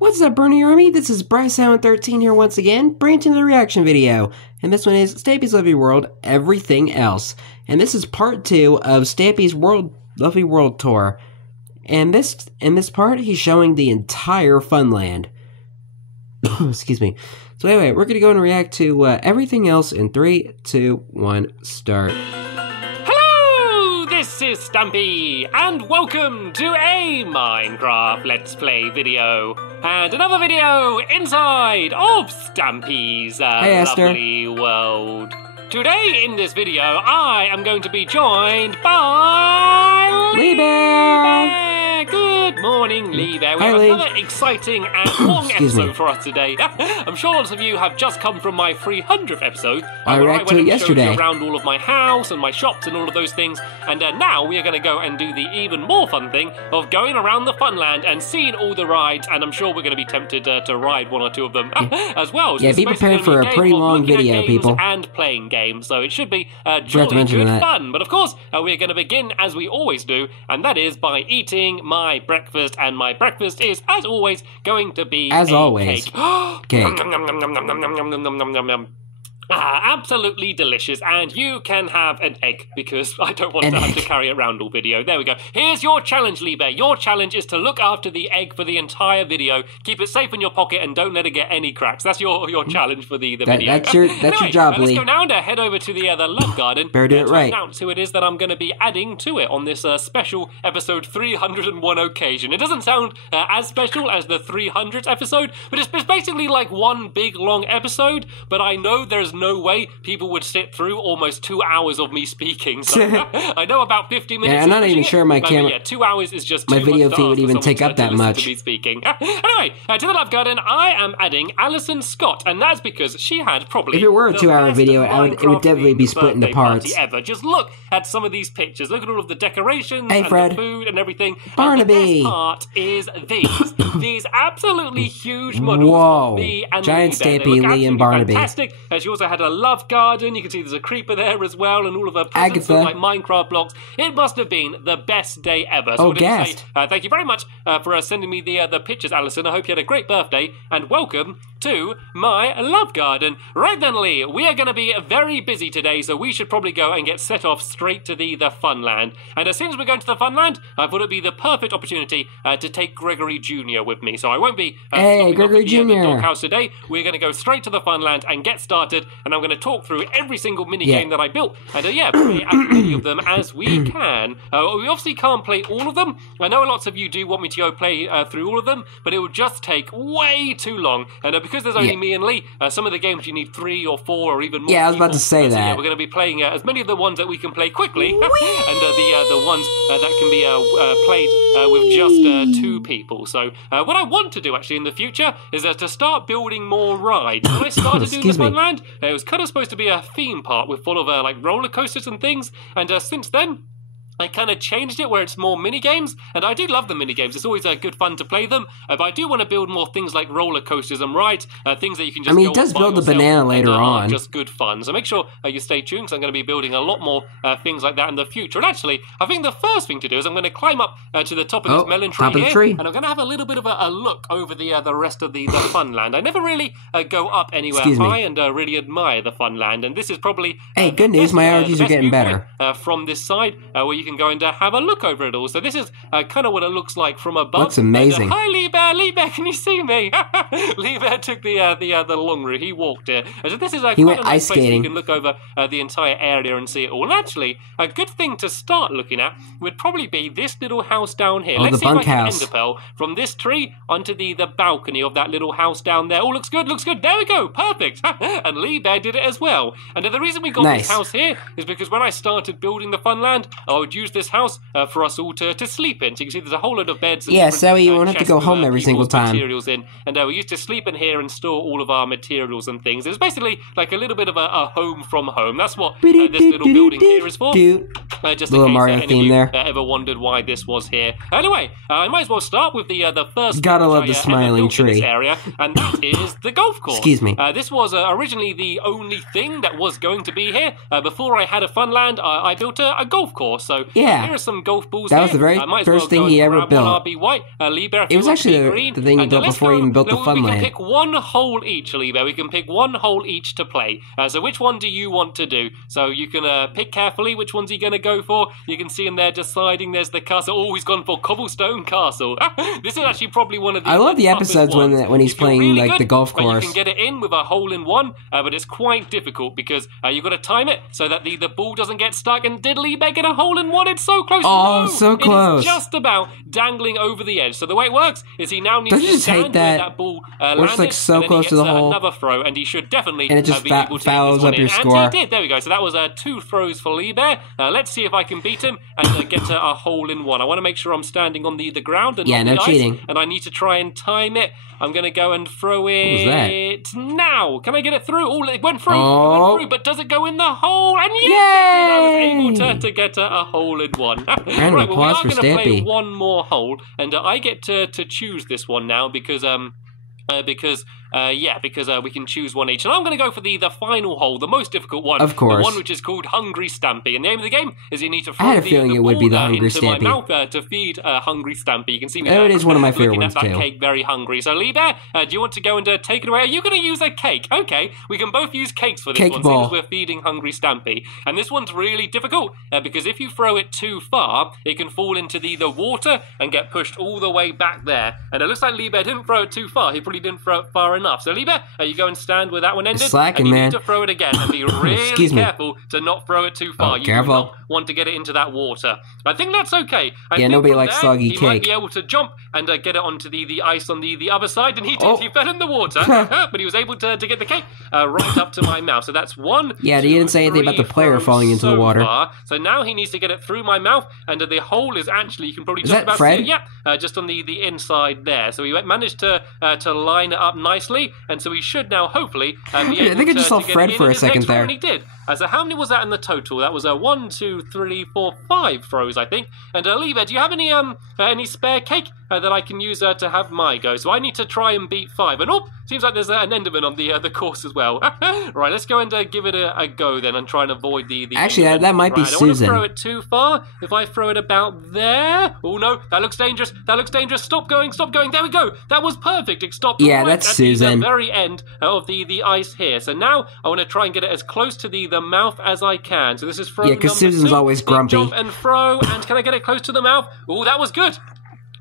What's up, Bernie Army? This is BryceAllen13 here once again, bringing you the reaction video. And this one is Stampy's Lovely World, Everything Else. And this is part 2 of Stampy's Lovely World Tour. And in this part, he's showing the entire Funland. Excuse me. So anyway, we're going to go and react to Everything Else in 3, 2, 1, start. This is Stampy, and welcome to a Minecraft Let's Play video, and another video inside of Stampy's lovely world. Today in this video, I am going to be joined by Lee Bear! Good morning, Lee Bear. We have another exciting and long episode for us today. I'm sure lots of you have just come from my 300th episode. I reacted to it yesterday. Showed you around all of my house and my shops and all of those things. And now we are going to go and do the even more fun thing of going around the Funland and seeing all the rides. And I'm sure we're going to be tempted to ride one or two of them as well. So yeah, be prepared for a pretty long video, people. And playing games. So it should be jolly good fun. But of course, we're going to begin as we always do. And that is by eating my breakfast. And my breakfast is, as always, going to be cake. Cake. Absolutely delicious, and you can have an egg, because I don't want to have to carry it around all video. There we go. Here's your challenge, Lee Bear. Your challenge is to look after the egg for the entire video. Keep it safe in your pocket and don't let it get any cracks. That's your challenge for the video. That's your job, Lee. Let's go now and head over to the love garden. Better do it right. Announce who it is that I'm going to be adding to it on this special episode 301 occasion. It doesn't sound as special as the 300th episode, but it's basically like one big long episode, but I know there's no way people would sit through almost 2 hours of me speaking. So I know about 50 minutes. Yeah, I'm not even sure my camera. Yeah, 2 hours is just my video feed would even take up that much. To me speaking. Anyway, to the love garden, I am adding Alison Scott, and that's because she had probably. If it were a 2-hour video, it would definitely be split into parts. Ever. Just look at some of these pictures. Look at all of the decorations and Fred. the food and everything. Barnaby. And the best part is these absolutely huge models of me and Giant Stampy, Lee, and Barnaby. Fantastic. She also had a love garden. You can see there's a creeper there as well, and all of her presents look like Minecraft blocks. It must have been the best day ever. So thank you very much for sending me the pictures, Alison. I hope you had a great birthday, and welcome to my love garden. Right then, Lee, we are going to be very busy today, so we should probably go and get set off straight to the Funland. And as soon as we're going to the Funland, I thought it'd be the perfect opportunity to take Gregory Jr. with me. So I won't be stopping Gregory off Jr. the doghouse today. We're going to go straight to the Funland and get started, and I'm going to talk through every single mini game that I built, and play as many of them as we can. We obviously can't play all of them. I know lots of you do want me to go play through all of them, but it would just take way too long. And because there's only me and Lee, some of the games you need 3 or 4 or even more. Yeah, I was about to say that. So, we're going to be playing as many of the ones that we can play quickly, and the ones that can be played with just 2 people. So what I want to do actually in the future is to start building more rides. When I started doing the Funland, it was kind of supposed to be a theme park with full of like roller coasters and things, and since then I kind of changed it where it's more mini-games, and I do love the mini-games. It's always good fun to play them, but I do want to build more things like roller coasters and rides, things that you can just he does build the banana later on. Just good fun. So make sure you stay tuned, because I'm going to be building a lot more things like that in the future. And actually, I think the first thing to do is I'm going to climb up to the top of this melon tree here, and I'm going to have a little bit of a look over the rest of the Funland. I never really go up anywhere high and really admire the Funland, and this is probably good news, my allergies are getting better. From this side, where you can go and have a look over it all. So this is kind of what it looks like from above. That's amazing. Hi, Lee Bear. Lee Bear, can you see me? Lee Bear took the long route. He walked it. So this is quite a nice place where you can look over the entire area and see it all. And actually, a good thing to start looking at would probably be this little house down here. Let's see if I can enderpearl from this tree onto the balcony of that little house down there. Oh, looks good, looks good. There we go. Perfect. And Lee Bear did it as well. And the reason we got this house here is because when I started building the Funland, I would use this house for us all to sleep in. So you can see there's a whole lot of beds. And so you won't have to go home every single time. Materials in, and we used to sleep in here and store all of our materials and things. It's basically like a little bit of a home from home. That's what this little building here is for. Just in case Mario any of you there. Ever wondered why this was here. Anyway, I might as well start with the first. Gotta love the smiling tree. In this area, and that is the golf course. Excuse me. This was originally the only thing that was going to be here. Before I had a Funland, I built a golf course. So yeah, here are some golf balls. That was the very first thing he ever built. White. It was actually the thing he built before he even built the Funland. We can pick one hole each, Liber. We can pick one hole each to play. So which one do you want to do? So you can pick carefully which one's he going to go for. You can see him there deciding. There's the castle. Oh, he's gone for Cobblestone Castle. This is actually probably one of the. I love the episodes when he's playing really like the golf course. You can get it in with a hole-in-one, but it's quite difficult because you've got to time it so that the ball doesn't get stuck. And did Liber get a hole-in-one? It's so close. Oh, so close. It's just about dangling over the edge. So the way it works is he now needs to stand where that ball landed. Like so close to the hole. Another throw, and he should definitely and it just be able to fouls up your score. And he did. There we go. So that was 2 throws for Liber. Let's see if I can beat him and get a hole-in-one. I want to make sure I'm standing on the ground and not no the cheating. ice, and I need to try and time it. I'm going to go and throw it now. Can I get it through? Oh, it went through. Oh. It went through, but does it go in the hole? And yes, I was able to get a hole-in-one. Right, well, we are going to play one more hole, and I get to choose this one now because we can choose one each. And I'm going to go for the final hole, the most difficult one. Of course. The one which is called Hungry Stampy. And the aim of the game is you need to throw I had a feeling it would be the Hungry into Stampy. my mouth to feed Hungry Stampy. You can see me it is one of my favorite ones too. That cake, very hungry. So, Liber, do you want to go and take it away? Are you going to use a cake? Okay, we can both use cakes for this one, since we're feeding Hungry Stampy. And this one's really difficult because if you throw it too far, it can fall into the water and get pushed all the way back there. And it looks like Liber didn't throw it too far. He probably didn't throw it far enough. So, Liber, you go and stand where that one ended. Slacking, and you man. need to throw it again and be really careful to not throw it too far. Oh, careful. You do not want to get it into that water. I think that's okay. I think nobody likes soggy cake. He might be able to jump and get it onto the ice on the other side, and he did. Oh. He fell in the water, but he was able to get the cake right up to my mouth. So that's 1. Yeah, he didn't say anything about the player falling into the water. So now he needs to get it through my mouth, and the hole is actually, you can probably just about Fred? see it. Yeah, just on the inside there. So he managed to line it up nicely, and so he should now hopefully be able I think I just saw Fred for a second there. And he did. So how many was that in the total? That was 1, 2, 3, 4, 5 throws, I think. And Liber, do you have any spare cake that I can use to have my go? So I need to try and beat 5. And seems like there's an Enderman on the course as well. Right, let's go and give it a go then and try and avoid the Actually, Enderman. that might be Susan. I don't want to throw it too far. If I throw it about there... Oh, no, that looks dangerous. That looks dangerous. Stop going, stop going. There we go. That was perfect. It stopped right that's at Susan. the very end of the ice here. So now I want to try and get it as close to the mouth as I can. So this is throw number 2. Yeah, because Susan's always grumpy. Jump and throw. And can I get it close to the mouth? Oh, that was good.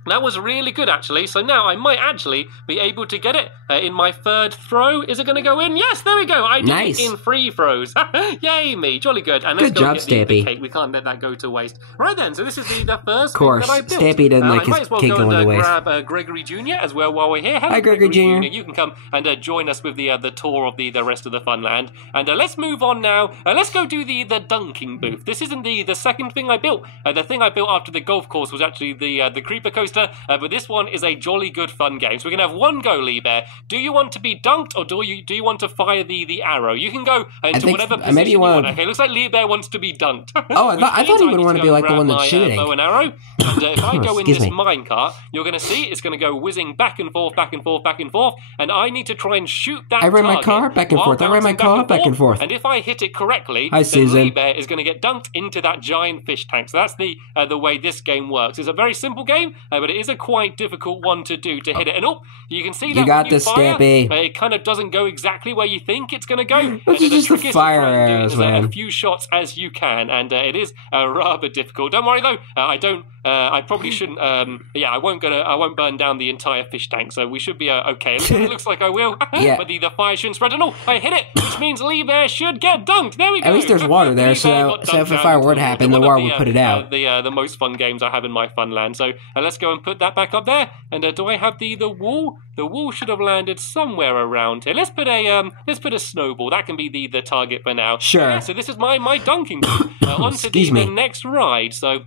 That was really good, actually. So now I might actually be able to get it in my 3rd throw. Is it going to go in? Yes, there we go. I did it in 3 throws. Yay me. Jolly good. And let's go get the cake. We can't let that go to waste. Right then, so this is the first thing that I built. Stampy doesn't like his cake going to waste. Grab Gregory Jr. as well while we're here. Hi, Gregory Jr. You can come and join us with the tour of the rest of the Funland. And let's move on now. Let's go do the dunking booth. This isn't the second thing I built. The thing I built after the golf course was actually the creeper coaster. But this one is a jolly good fun game. So we're going to have one go, Liber. Do you want to be dunked or do you want to fire the arrow? You can go into whatever position you want. Okay, looks like Liber wants to be dunked. Oh, I thought he would want to be like the one that's shooting. Bow and arrow. And if I go in this minecart, you're going to see it's going to go whizzing back and forth, back and forth, back and forth. And I need to try and shoot that I ran my car back and forth. I ran my car back and forth. And if I hit it correctly, then Liber is going to get dunked into that giant fish tank. So that's the way this game works. It's a very simple game, but it is a quite difficult one to do to hit it. And you can see that you got the Stampy. It kind of doesn't go exactly where you think it's going to go. This is just the fire arrows, man. A few shots as you can, and it is rather difficult. Don't worry though. I probably shouldn't. I won't burn down the entire fish tank, so we should be okay. It looks like I will. Yeah. But the fire shouldn't spread. And I hit it, which means Liber should get dunked. There we go. At least there's water there, so if a fire were to happen, the water would put it out. The most fun games I have in my Funland. So let's go and put that back up there. And do I have the wall? The wall should have landed somewhere around here. Let's put a snowball. That can be the target for now. Sure. Yeah, so this is my dunking booth. On to the next ride. So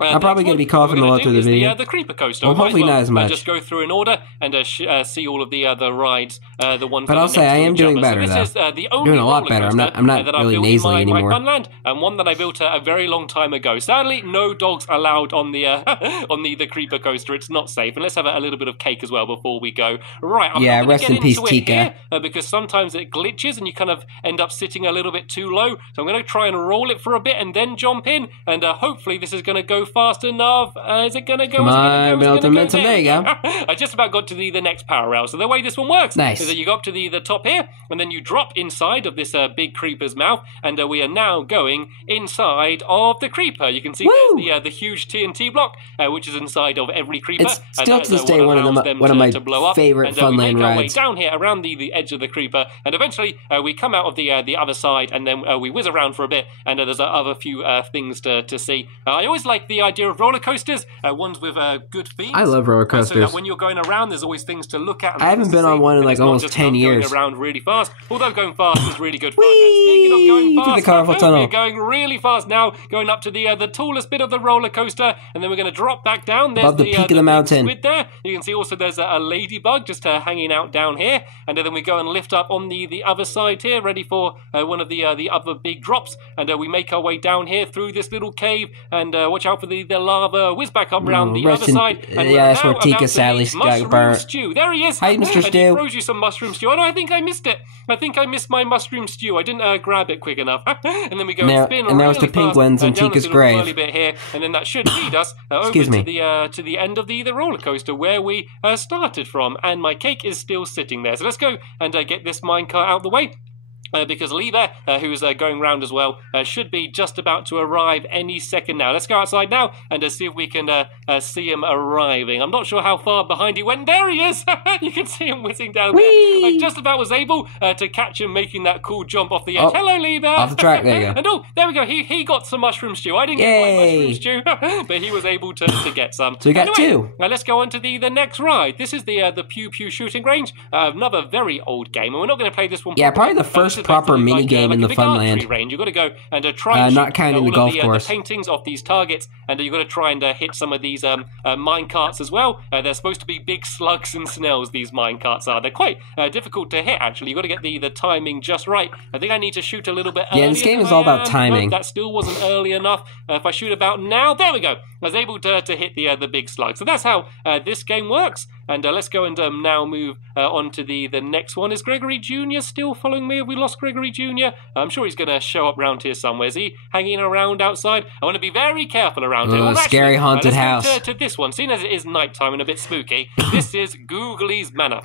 I'm probably going to be coughing a lot through the video. The creeper coaster. Well, hopefully not as much. Just go through in order and see all of the rides. The one. But I'll say I am doing better though. This is the only doing a lot better. I'm not really nasally anymore. My Funland, and one that I built a very long time ago. Sadly, no dogs allowed on the on the creeper coaster. It's not safe. And let's have a little bit of cake as well before we go. Right. I'm not rest in peace, Tika. Here, because sometimes it glitches and you kind of end up sitting a little bit too low. So I'm going to try and roll it for a bit and then jump in. And hopefully this is going to go fast enough. Is it going to go? Come on, build momentum. There you go. I just about got to the next power rail. So the way this one works is that you go up to the top here, and then you drop inside of this big creeper's mouth, and we are now going inside of the creeper. You can see there's the huge TNT block, which is inside of every creeper. It's still to this day one of my favorite Funland rides. We make our way down here around the edge of the creeper, and eventually we come out of the other side, and then we whiz around for a bit, and there's other few things to see. I always like the idea of roller coasters. Ones with good feet. I love roller coasters. So that when you're going around, there's always things to look at. I haven't been on one in like almost 10 years. Going around really fast. Although going fast is really good fun. Speaking of going fast, the colorful tunnel. We're going really fast now, going up to the tallest bit of the roller coaster, and then we're going to drop back down. There's above the peak of the mountain. Squid there. You can see also there's a ladybug just hanging out down here, and then we go and lift up on the other side here, ready for one of the other big drops, and we make our way down here through this little cave, and watch out for the lava whiz back up around the other side. And that's where Tika sadly got burnt. Stew. There he is. Hi, Mr. And Stew. he throws you some mushroom stew. Oh no, I think I missed it. I think I missed my mushroom stew. I didn't grab it quick enough. And then we go and spin. And there was the penguins in Tika's grave. Bit here, and then that should lead us over to the end of the roller coaster where we started from. And my cake is still sitting there. So let's go and get this minecart out of the way. Because Lee there, who is going round as well, should be just about to arrive any second now. Let's go outside now and see if we can see him arriving. I'm not sure how far behind he went. There he is! You can see him whizzing down there. I just about was able to catch him making that cool jump off the edge. Hello, Lee there! Off the track, there you go. And there we go. He got some mushroom stew. I didn't get my mushroom stew, but he was able to get some. So we got two. Now let's go on to the next ride. This is the Pew Pew shooting range. Another very old game, and we're not going to play this one. Yeah, probably the first proper mini game in the Funland range. You've got to go and try and not counting the golf course. The paintings of these targets, and you've got to try and hit some of these mine carts as well. They're supposed to be big slugs and snails. These mine carts are. They're quite difficult to hit. Actually, you've got to get the timing just right. I think I need to shoot a little bit. Yeah, this game is all about timing. That still wasn't early enough. If I shoot about now, there we go. I was able to hit the big slug. So that's how this game works. And let's go and now move on to the next one. Is Gregory Jr. still following me? Have we lost Gregory Jr.? I'm sure he's going to show up around here somewhere. Is he hanging around outside? I want to be very careful around here. Well, scary haunted house. Let's to this one. Seeing as it is nighttime and a bit spooky, this is Googly's Manor.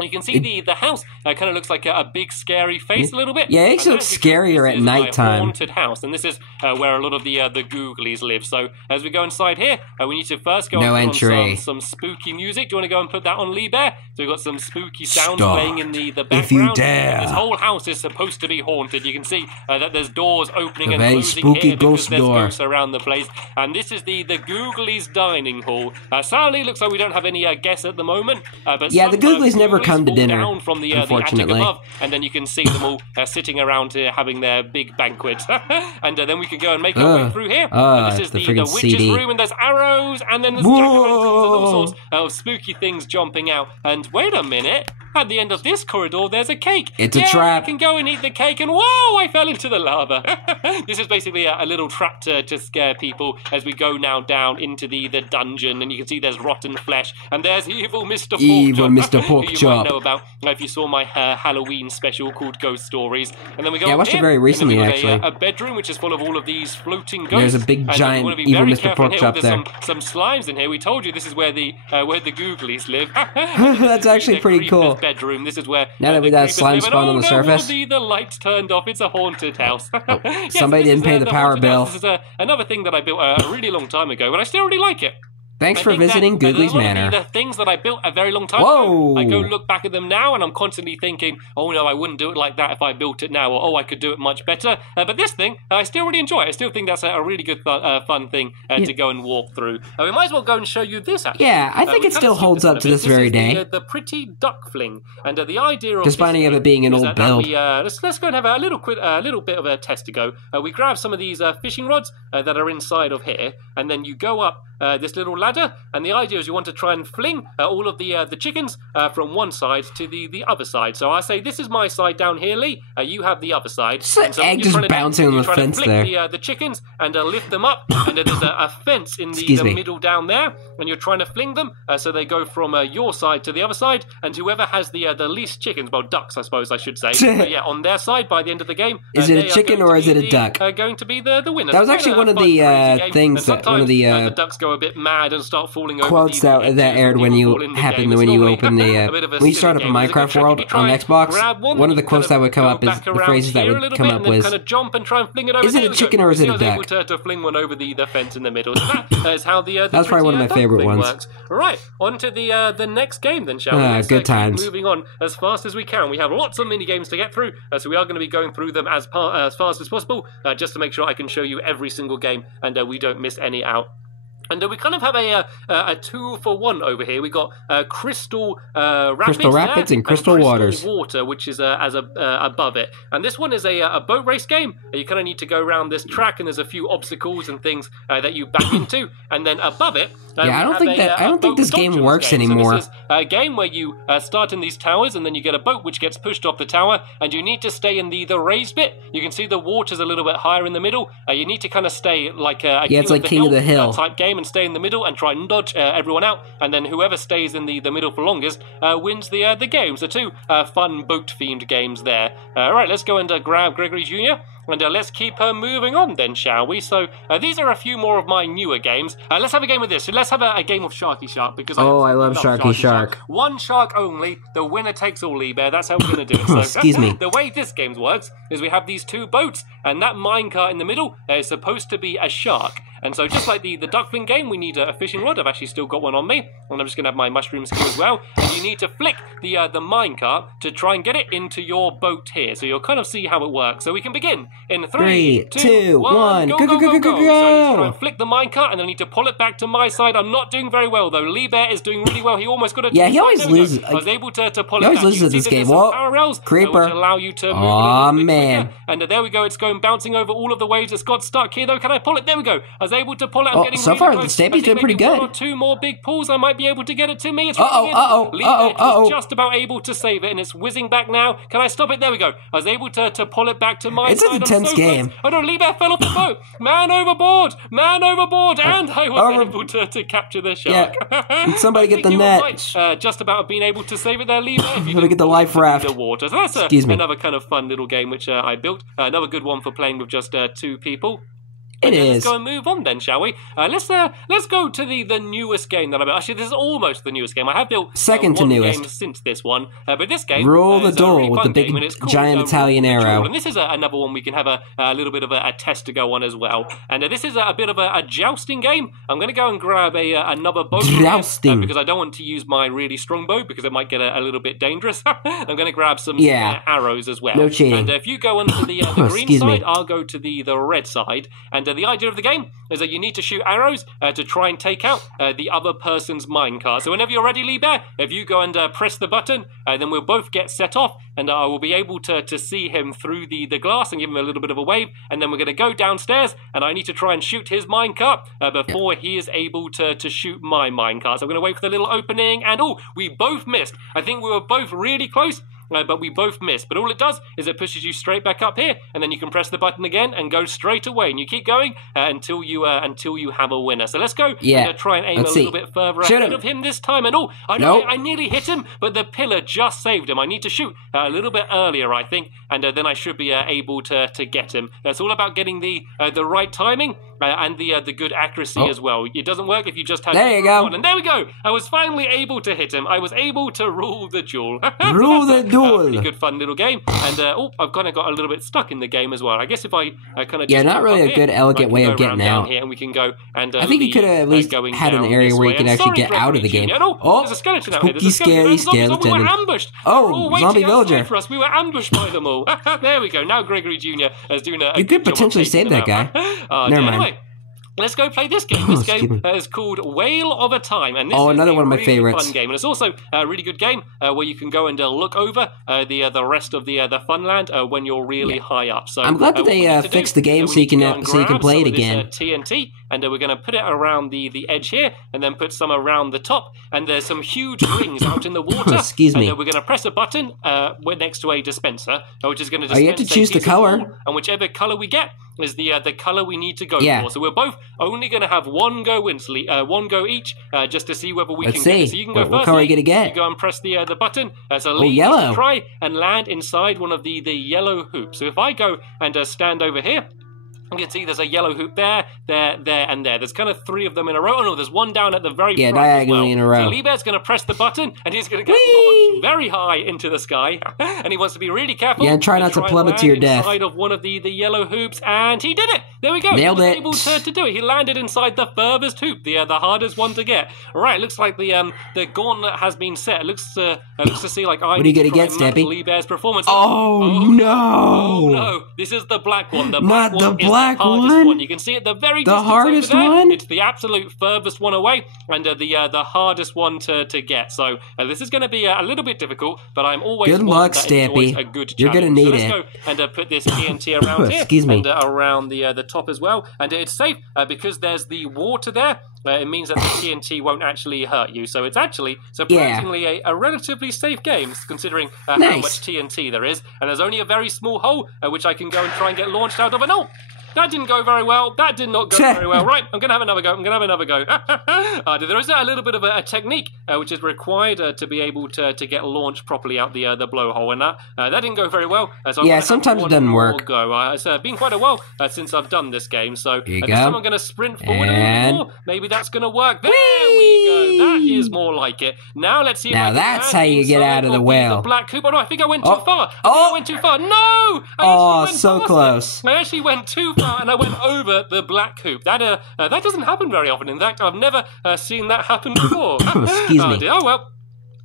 You can see the house kind of looks like a big scary face a little bit. Yeah, it actually looks scarier at nighttime. Haunted house, and this is where a lot of the Googlies live. So as we go inside here, we need to first go on some spooky music. Do you want to go and put that on, Lee Bear? So we've got some spooky sounds playing in the background. If you dare. This whole house is supposed to be haunted. You can see that there's doors opening and very closing spooky here because there's door. ghosts around the place. And this is the Googlies dining hall. Sadly, looks like we don't have any guests at the moment. But yeah, the Googlies never come to dinner. From the attic above, and then you can see them all sitting around here having their big banquet. And then we can go and make our way through here. This is the witch's room, and there's arrows, and then there's jack-o'-lanterns and all sorts of spooky things jumping out. And wait a minute. At the end of this corridor, there's a cake. It's a trap. I can go and eat the cake, and whoa, I fell into the lava. This is basically a little trap to scare people as we go now down into the dungeon, and you can see there's rotten flesh, and there's evil Mr. Porkchop. Evil Mr. Porkchop. You might know about if you saw my Halloween special called Ghost Stories. And then we go I watched it very recently, actually. A bedroom which is full of all of these floating ghosts. There's a big giant evil Mr. Porkchop there. Some slimes in here. We told you this is where the Googlies live. That's actually pretty cool. Bedroom. This is where now that we got slime spawn on the surface. The lights turned off. It's a haunted house. Somebody didn't pay the power bill. This is another thing that I built a really long time ago, but I still really like it. Thanks for visiting Googly's Manor. The things that I built a very long time ago, I go look back at them now, and I'm constantly thinking, oh no, I wouldn't do it like that if I built it now, or oh, I could do it much better. But this thing, I still really enjoy. I still think that's a really good, fun thing to go and walk through. We might as well go and show you this, actually. Yeah, I think it still holds up to this very day. The pretty duck fling, and the idea of despite of it being an old build. Let's go and have a little bit of a test to go. We grab some of these fishing rods that are inside of here, and then you go up this little ladder, and the idea is you want to try and fling all of the chickens from one side to the other side. So I say, this is my side down here, Lee. You have the other side. Just an egg just bouncing on the fence there. The chickens and lift them up, and there's a fence in the middle down there, and you're trying to fling them so they go from your side to the other side, and whoever has the least chickens, well, ducks, I suppose I should say, on their side by the end of the game. Is it a chicken or is it a duck? Going to be the winner. That was actually one of the things that one of the ducks go a bit mad and start falling over. Quotes that aired when you open the when you start up a Minecraft world on Xbox. One of the quotes that would come up is the phrases that would come up was, "Is it a chicken or is it a duck?" To fling one over the fence in the middle. So that is how the that's probably one of my favorite ones. Works. Right, on to the next game then, shall we? Let's good times. Moving on as fast as we can. We have lots of mini games to get through, so we are going to be going through them as fast as possible, just to make sure I can show you every single game and we don't miss any out. And we kind of have a 2-for-1 over here. We got Crystal Rapids and Crystal Waters. Water, which is above it. And this one is a boat race game. You kind of need to go around this track, and there's a few obstacles and things that you back into. And then above it, I don't think this game works anymore. So this is a game where you start in these towers, and then you get a boat which gets pushed off the tower, and you need to stay in the raised bit. You can see the water's a little bit higher in the middle. You need to kind of stay like it's like King of the Hill type game, and stay in the middle and try and dodge everyone out, and then whoever stays in the middle for longest wins the game. So two fun boat-themed games there. Alright, let's go and grab Gregory Jr., and let's keep moving on then, shall we? So these are a few more of my newer games. Let's have a game of this. So let's have a game of Sharky Shark, because I love Sharky Shark. One shark only. The winner takes all, Lee Bear. That's how we're going to do it. So, excuse me. The way this game works is we have these two boats, and that minecart in the middle is supposed to be a shark. And so just like the duckling game, we need a fishing rod. I've actually still got one on me, and I'm just going to have my mushroom skill as well. And you need to flick the minecart to try and get it into your boat here. So you'll kind of see how it works. So we can begin in 3, 2, 1. Go. So I need to try and flick the minecart, and I need to pull it back to my side. I'm not doing very well, though. Lee Bear is doing really well. He almost got it. Yeah, he always loses. I was able to pull it back. He always loses this game. Whoa, creeper. Which allow you to move oh, man. And there we go. It's going bouncing over all of the waves. It's got stuck here, though. Can I pull it? There we go. I was able to pull it. So far, the Stampy's doing pretty good. One or two more big pulls, I might be able to get it to me. It's just about able to save it, and it's whizzing back now. Can I stop it? There we go. I was able to pull it back to my side. It's an intense game. Oh no, Lee Bear fell off the boat. Man overboard, and I was able to capture the shark. Yeah. Somebody get the net. Right, just about being able to save it there, Lee Bear. Gotta get the life raft. The water. So that's another kind of fun little game which I built. Another good one for playing with just two people. Let's go and move on then, shall we? Let's go to the newest game that I built. Actually, this is almost the newest game. I have built second to newest game since this one, but this game Rule the Duel really with the big giant Italian arrow. And this is another one we can have a little bit of a test to go on as well. And this is a bit of a jousting game. I'm going to go and grab another bow jousting because I don't want to use my really strong bow because it might get a little bit dangerous. I'm going to grab some arrows as well. No cheating. And if you go onto the green side, I'll go to the red side. And the idea of the game is that you need to shoot arrows to try and take out the other person's minecart. So whenever you're ready, Lee Bear, if you go and press the button, then we'll both get set off, and I will be able to see him through the glass and give him a little bit of a wave, and then we're going to go downstairs, and I need to try and shoot his minecart before he is able to shoot my minecart. So I'm going to wait for the little opening, and we both missed. I think we were both really close. But we both missed. But all it does is it pushes you straight back up here, and then you can press the button again and go straight away. And you keep going until you have a winner. So let's go and try and aim a little bit further ahead of him this time. And I nearly hit him, but the pillar just saved him. I need to shoot a little bit earlier, I think, and then I should be able to get him. It's all about getting the right timing and the good accuracy as well. It doesn't work if you just have... There you go. And there we go. I was finally able to hit him. I was able to rule the duel. Rule the duel. Pretty good, fun little game. And, I've kind of got a little bit stuck in the game as well. I guess if I kind of... Yeah, not really a good, elegant way of getting out. Here and we can go and... I think you could have at least had an area where you could actually get out of the game. There's a skeleton out here. Spooky, scary skeleton. We were ambushed. Oh, zombie villager. For us. We were ambushed by them all. There we go. Now Gregory Jr. is doing a... You could potentially save that guy. Never mind. Anyway, let's go play this game. This game is called Whale of a Time, and this is another one of my really favorites. Fun game, and it's also a really good game where you can go and look over the rest of the funland when you're really high up. So I'm glad that they fixed the game so you can play it again. TNT, and we're going to put it around the edge here, and then put some around the top. And there's some huge rings out in the water. Excuse me. And we're going to press a button next to a dispenser, which is going to dispense. You have to choose the color, and whichever color we get is the color we need to go for. So we're both only going to have one go each, just to see whether we can get it. So you can go first. What color are you going to get? You go and press the button. So yellow. Try and land inside one of the yellow hoops. So if I go and stand over here, you can see there's a yellow hoop there, and there. There's kind of 3 of them in a row. Oh no, there's one down at the very front diagonally in a row. So Liebert's going to press the button, and he's going to get launched very high into the sky. And he wants to be really careful. Yeah, and try not to plummet to your death. Inside of one of the yellow hoops, and he did it. There we go. Nailed it. He was able to do it. He landed inside the furthest hoop, the hardest one to get. Right, looks like the gauntlet has been set. It looks to see like I. What are you going to get, Stampy? Liebert's performance. Oh no! Oh no! This is the black one. The black not one the black is the hardest one. You can see it the very distance hardest over there. one? It's the absolute furthest one away, and the hardest one to get. So this is going to be a little bit difficult, but I'm always good luck, Stampy. A good You're going to need it. Let's go and put this TNT around here. Excuse me. And around the top as well. And it's safe because there's the water there. It means that the TNT won't actually hurt you. So it's actually, surprisingly, a relatively safe game, considering how much TNT there is. And there's only a very small hole, which I can go and try and get launched out of. And that didn't go very well. That did not go very well. Right, I'm going to have another go. There is a little bit of a technique which is required to be able to get launched properly out the blowhole, and that didn't go very well. So sometimes it doesn't work. It's been quite a while since I've done this game, so this go. time I'm going to sprint forward a little more. Maybe that's going to work. There we go. That is more like it. Now let's see if that's how you get out of the whale. The black hoop. Oh no, I think I went too far. I went too far. No! So close. I actually went too far, and I went over the black hoop. That doesn't happen very often. In fact, I've never seen that happen before. Excuse me. Oh well.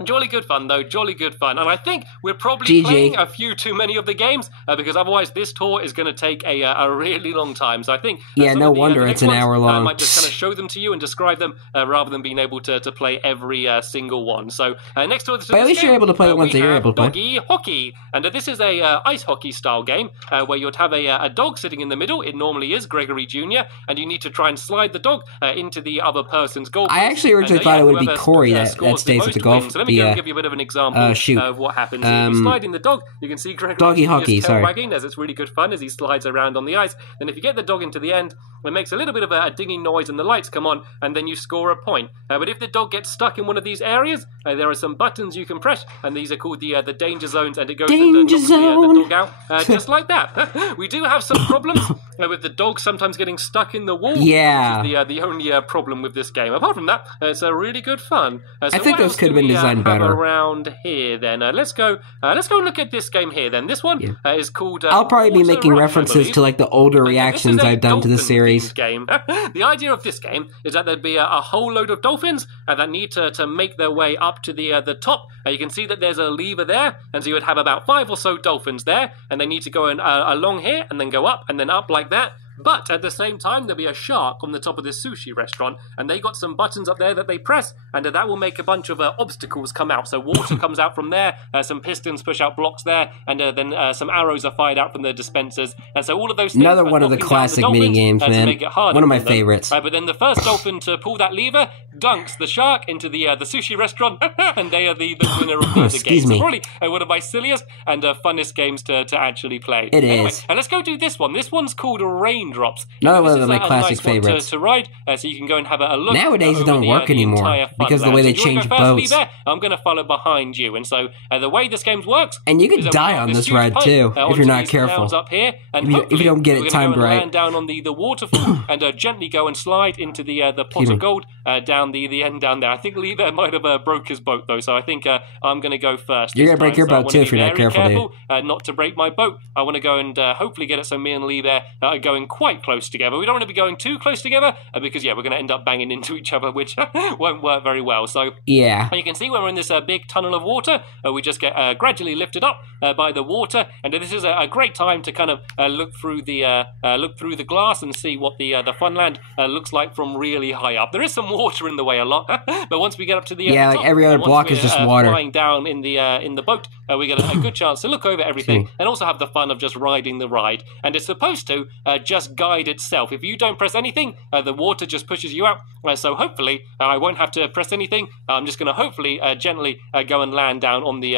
Jolly good fun, though. Jolly good fun. And I think we're probably playing a few too many of the games because otherwise this tour is going to take a really long time. So I think... no wonder it's an hour long. I might just kind of show them to you and describe them rather than being able to play every single one. So next to this at least you're able to play the ones that you're able to play. Doggy hockey. And this is a ice hockey style game where you'd have a dog sitting in the middle. It normally is Gregory Jr. And you need to try and slide the dog into the other person's goal. I actually originally thought it would be Corey that stays with the golf. So let me give you a bit of an example of what happens. If you slide in the dog, you can see Gregory wagging as it's really good fun as he slides around on the ice. Then if you get the dog into the end, it makes a little bit of a dinging noise and the lights come on, and then you score a point. But if the dog gets stuck in one of these areas, there are some buttons you can press, and these are called the danger zones, and it goes the dog out just like that. We do have some problems with the dog sometimes getting stuck in the wall. Yeah. Which is the only problem with this game. Apart from that, it's really good fun. So I think those could have been designed better. Around here, then let's go look at this game here. Then this one is called. I'll probably be making references to like the older reactions I've done to the series. Game. The idea of this game is that there'd be a whole load of dolphins that need to make their way up to the top. You can see that there's a lever there, and so you would have about 5 or so dolphins there, and they need to go along here and then go up and then up like that. But at the same time, there'll be a shark on the top of this sushi restaurant, and they got some buttons up there that they press, and that will make a bunch of obstacles come out. So water comes out from there, some pistons push out blocks there, and then some arrows are fired out from the dispensers. And so all of those things... Another one of the classic mini games, man. One of my favorites. But then the first dolphin to pull that lever dunks the shark into the sushi restaurant, and they are the winner of the game. So probably one of my silliest and funnest games to actually play. It is. Let's go do this one. This one's called Rain raindrops. Another one of my classic favorites. To ride, so you can go and have a look. Nowadays it don't work anymore because of the way they change boats. I'm going to follow behind you, and so the way this game works, and you can die on this ride too if you're not careful. Up here, and if you don't get it timed right. Land down on the waterfall and gently go and slide into the pot of gold down the end down there. I think Lee there might have broke his boat though, so I think I'm going to go first. You're going to break your boat too if you're not careful, not to break my boat. I want to go and hopefully get it so me and Lee there are going quite close together. We don't want to be going too close together because we're going to end up banging into each other, which won't work very well. So yeah, you can see when we're in this big tunnel of water, we just get gradually lifted up by the water, and this is a great time to kind of look through the glass and see what the Funland looks like from really high up. There is some water in the way a lot, but once we get up to the like top, every other block is just water. Flying down in the boat, we get a good chance to look over everything and also have the fun of just riding the ride. And it's supposed to just guide itself. If you don't press anything, the water just pushes you out. So hopefully I won't have to press anything. I'm just going to hopefully gently go and land down on the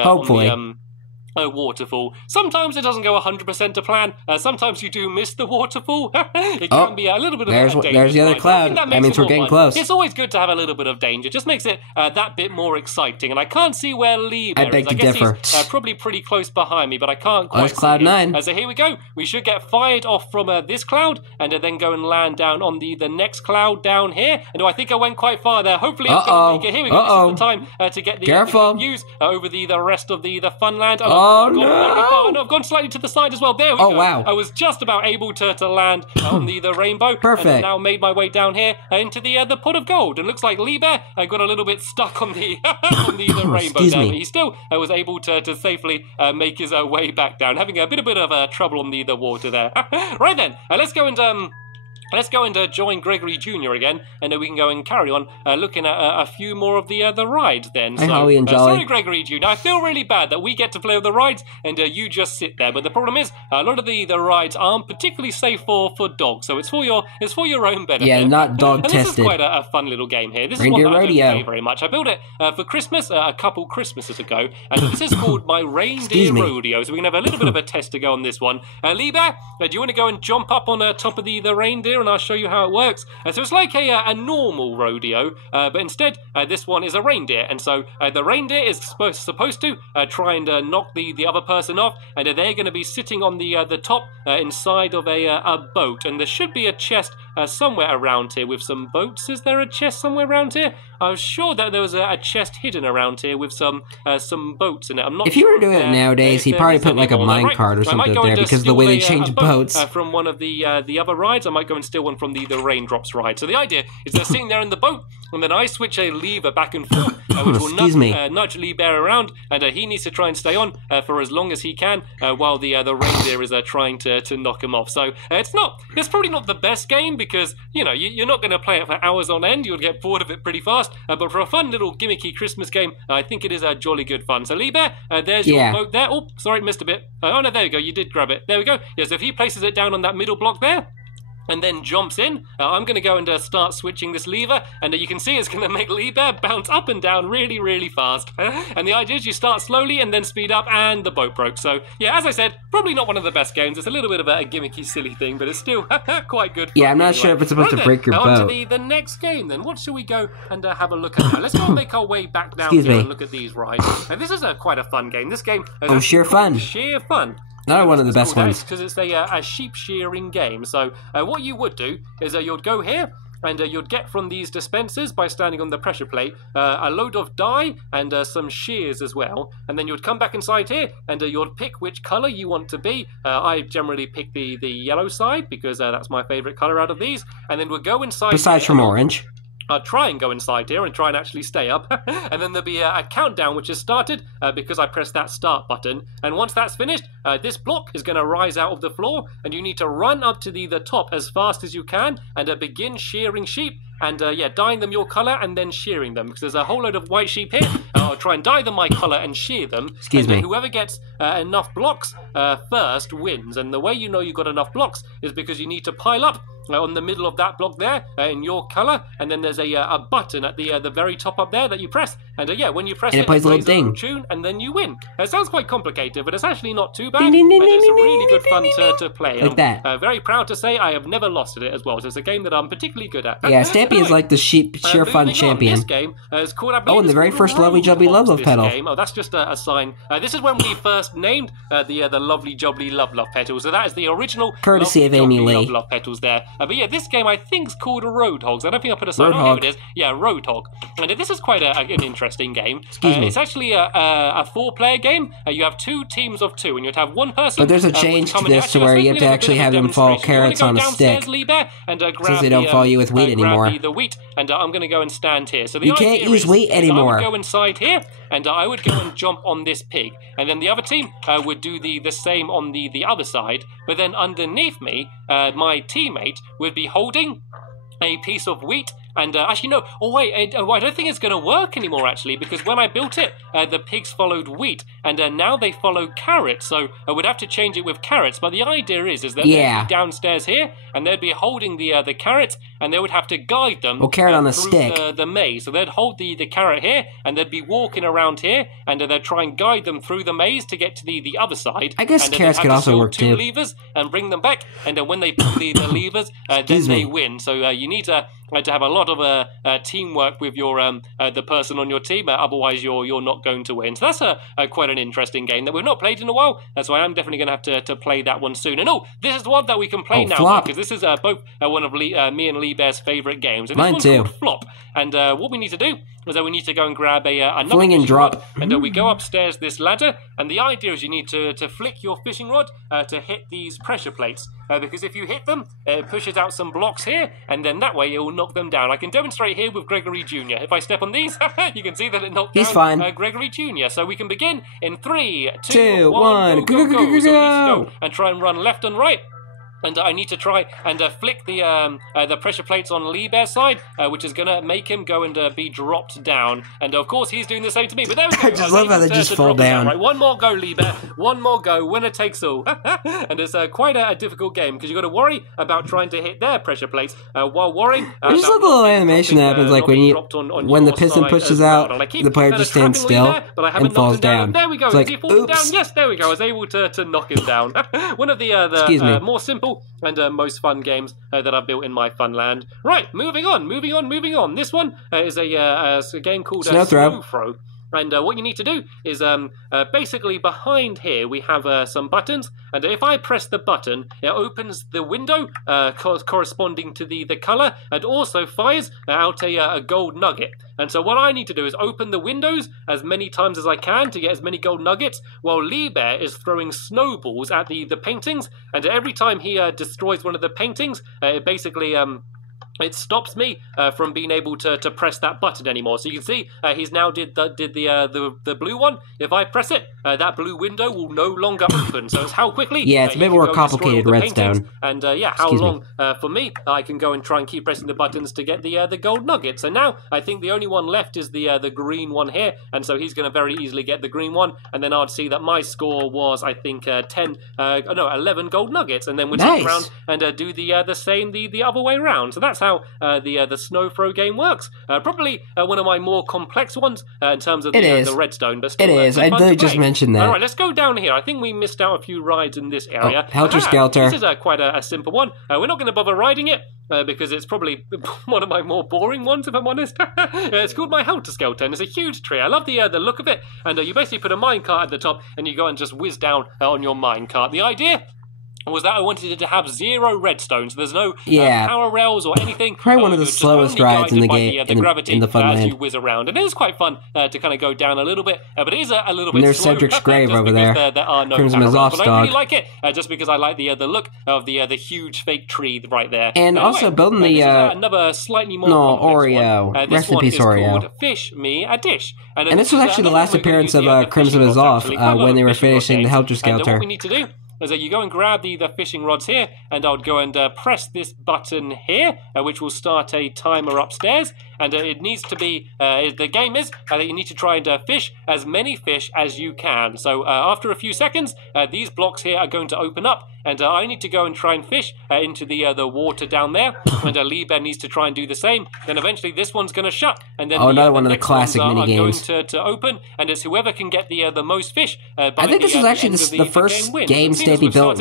waterfall. Sometimes it doesn't go 100% to plan. Sometimes you do miss the waterfall. It can be a little bit of a danger. There's the other cloud. That means we're getting close. It's always good to have a little bit of danger. Just makes it that bit more exciting. And I can't see where Lee is. I beg to differ. He's probably pretty close behind me, but I can't quite see cloud 9. So here we go. We should get fired off from this cloud and then go and land down on the next cloud down here. And I think I went quite far there. Hopefully I'm going to make it. Here we go. This is the time to get the views over the rest of the Funland. Oh, no. I've gone slightly to the side as well. There we go. Wow. I was just about able to land on the rainbow. Perfect. And now made my way down here into the pot of gold. And looks like Lee Bear got a little bit stuck on the rainbow there. But he still was able to safely make his way back down, having a bit of trouble on the water there. Right then, let's go and join Gregory Jr. again, and then we can go and carry on looking at a few more of the rides then. Hi, Holly and Jolly. Sorry, Gregory Jr. I feel really bad that we get to play with the rides and you just sit there. But the problem is, a lot of the rides aren't particularly safe for dogs, so it's for your own benefit. Yeah, not dog tested. This is quite a fun little game here. This Reindeer is one that Rodeo. I don't play very much. I built it for Christmas a couple Christmases ago, and this is called my Reindeer Rodeo. So we can have a little bit of a test to go on this one. Lee Bear, do you want to go and jump up on top of the reindeer, and I'll show you how it works. So it's like a normal rodeo, but instead this one is a reindeer, and so the reindeer is supposed to try and knock the other person off, and they're going to be sitting on the top inside of a boat, and there should be a chest somewhere around here with some boats. Is there a chest somewhere around here? I was sure that there was a chest hidden around here with some boats in it. I'm not. If you were doing it nowadays, he probably put like a minecart or something there because of the way they change boats. From one of the other rides, I might go and steal one from the raindrops ride. So the idea is they're sitting there in the boat, and then I switch a lever back and forth, which will nudge Lee Bear around, and he needs to try and stay on for as long as he can while the reindeer is trying to knock him off. So it's probably not the best game because you're not going to play it for hours on end. You'll get bored of it pretty fast. But for a fun little gimmicky Christmas game, I think it is jolly good fun. So Lee Bear, there's your boat there. Oh, sorry, missed a bit. Oh no, there we go. You did grab it. There we go. Yeah, so if he places it down on that middle block there, and then jumps in, I'm going to go and start switching this lever, and you can see it's going to make Lee Bear bounce up and down really, really fast. And the idea is you start slowly and then speed up, and the boat broke. So, yeah, as I said, probably not one of the best games. It's a little bit of a gimmicky, silly thing, but it's still quite good fun. Yeah, I'm not sure if it's supposed to break your boat. On to the next game, then. What shall we go and have a look at now? Let's go and make our way back down here and look at these rides. And this is quite a fun game. This game is sheer fun. Sheer fun. Not one of the best ones. Because it's a sheep shearing game. So what you would do is you'd go here, and you'd get from these dispensers by standing on the pressure plate a load of dye and some shears as well, and then you'd come back inside here and you'd pick which colour you want to be. I generally pick the yellow side because that's my favourite colour out of these, and then we'll go inside. Besides from orange. I'll try and go inside here and try and actually stay up. And then there'll be a countdown which has started because I pressed that start button. And once that's finished, this block is going to rise out of the floor, and you need to run up to the top as fast as you can and begin shearing sheep. And dyeing them your colour and then shearing them, because there's a whole load of white sheep here. I'll try and dye them my colour and shear them. Excuse me. Whoever gets enough blocks first wins. And the way you know you've got enough blocks is because you need to pile up on the middle of that block there in your colour, and then there's a button at the very top up there that you press, And yeah, when you press it plays a little ding tune, and then you win. It sounds quite complicated, but it's actually not too bad. And it's really good fun to play. Like that. I'm very proud to say I have never lost at it as well. So it's a game that I'm particularly good at. Yeah, Stampy is like the sheer fun champion. This game is called, I believe, and the very first Lovely Jubbly Love Love pedal. Oh, that's just a sign. This is when we first named the Lovely Jubbly Love Love pedal. So that is the original courtesy of Amy Lee. Love Love pedals there. But yeah, this game I think is called Roadhogs. I don't think I put a sign. Oh, here it is. Yeah, Roadhog. And this is quite an interesting game. Excuse me. It's actually a 4-player game. You have 2 teams of 2, and you'd have one person. But there's a change to this to where you have to actually have them fall carrots on a stick. Since they don't fall you with wheat anymore. The wheat, and I'm going to go and stand here. So you can't use wheat anymore. I would go inside here, and I would go and jump on this pig. And then the other team would do the same on the other side. But then underneath me, my teammate would be holding a piece of wheat. And actually, no. Oh, wait. I don't think it's going to work anymore, actually, because when I built it, the pigs followed wheat, and now they follow carrots. So I would have to change it with carrots. But the idea is that they'd be downstairs here, and they'd be holding the carrots, and they would have to guide them carrot on a through stick. The maze. So they'd hold the carrot here, and they'd be walking around here, and they'd try and guide them through the maze to get to the other side. I guess carrots could also work too. 2 levers and bring them back, and then when they pull the levers, then they win. So you need to have a lot of teamwork with your the person on your team, otherwise you're not going to win. So that's quite an interesting game that we've not played in a while, so I am definitely going to have to play that one soon. And this is the one that we can play now, because this is both one of me and Lee Bear's favourite games. And Mine this one's called Flop. And what we need to do is that we need to go and grab another fling and drop, and we go upstairs this ladder. And the idea is you need to flick your fishing rod to hit these pressure plates, because if you hit them, it pushes out some blocks here, and then that way it will knock them down. I can demonstrate here with Gregory Jr. If I step on these, you can see that it knocked down Gregory Jr. So we can begin in 3, 2, 1, go. So we need to go and try and run left and right. And I need to try and flick the pressure plates on Lee Bear's side, which is going to make him go and be dropped down. And of course, he's doing the same to me. But there we go. I just love how they just fall down. Right, one more go, Lee Bear. One more go. Winner takes all. And it's quite a difficult game because you've got to worry about trying to hit their pressure plates while worrying. I just love the little animation that happens, like when the piston pushes out, the player just stands still and falls down. There we go. It's like, is he falling down? Yes, there we go. I was able to knock him down. One of the more simple and most fun games that I've built in my fun land. Right, moving on. This one is a game called Snow Throw. And what you need to do is basically behind here we have some buttons, and if I press the button, it opens the window corresponding to the colour, and also fires out a gold nugget. And so what I need to do is open the windows as many times as I can to get as many gold nuggets, while Lee Bear is throwing snowballs at the paintings, and every time he destroys one of the paintings, it basically it stops me from being able to press that button anymore. So you can see he's now did the blue one. If I press it, that blue window will no longer open. So it's how quickly. Yeah, it's a bit more complicated redstone. And how long for me I can go and try and keep pressing the buttons to get the gold nugget. So now I think the only one left is the green one here, and so he's going to very easily get the green one. And then I'd see that my score was, I think, 11 gold nuggets. And then we'd turn around and do the same the other way around. So that's how the snow throw game works. Probably one of my more complex ones in terms of the redstone. But still, it is. I did just mention that. All right, let's go down here. I think we missed out a few rides in this area. Helter Skelter. This is quite a simple one. We're not going to bother riding it because it's probably one of my more boring ones, if I'm honest. It's called my Helter Skelter, and it's a huge tree. I love the look of it. And you basically put a minecart at the top, and you go and just whiz down on your minecart. The idea was that I wanted it to have 0 redstone, so there's no power rails or anything. Probably one of the slowest rides in the game, the gravity in the fun as land. you whiz around. And it is quite fun to kind of go down a little bit, but it is a little bit and there's slow. Cedric's grave over there. There are no Crimson Mazov's dog. But I really like it, just because I like the look of the huge fake tree right there. And also building the another slightly more Oreo. This Rest in peace, Oreo. Called Fish Me a Dish. And this was actually the last appearance of Crimson Mazov when they were finishing the Helter Skelter. What we need to do is that you go and grab the fishing rods here, and I'll go and press this button here, which will start a timer upstairs. and it needs to be, the game is that you need to try and fish as many fish as you can. So after a few seconds, these blocks here are going to open up, and I need to go and try and fish into the water down there, and Liebherr needs to try and do the same. Then eventually this one's going to shut, and then another one of the classic mini games going to open, and it's whoever can get the most fish. I think this is actually the first game Stampy built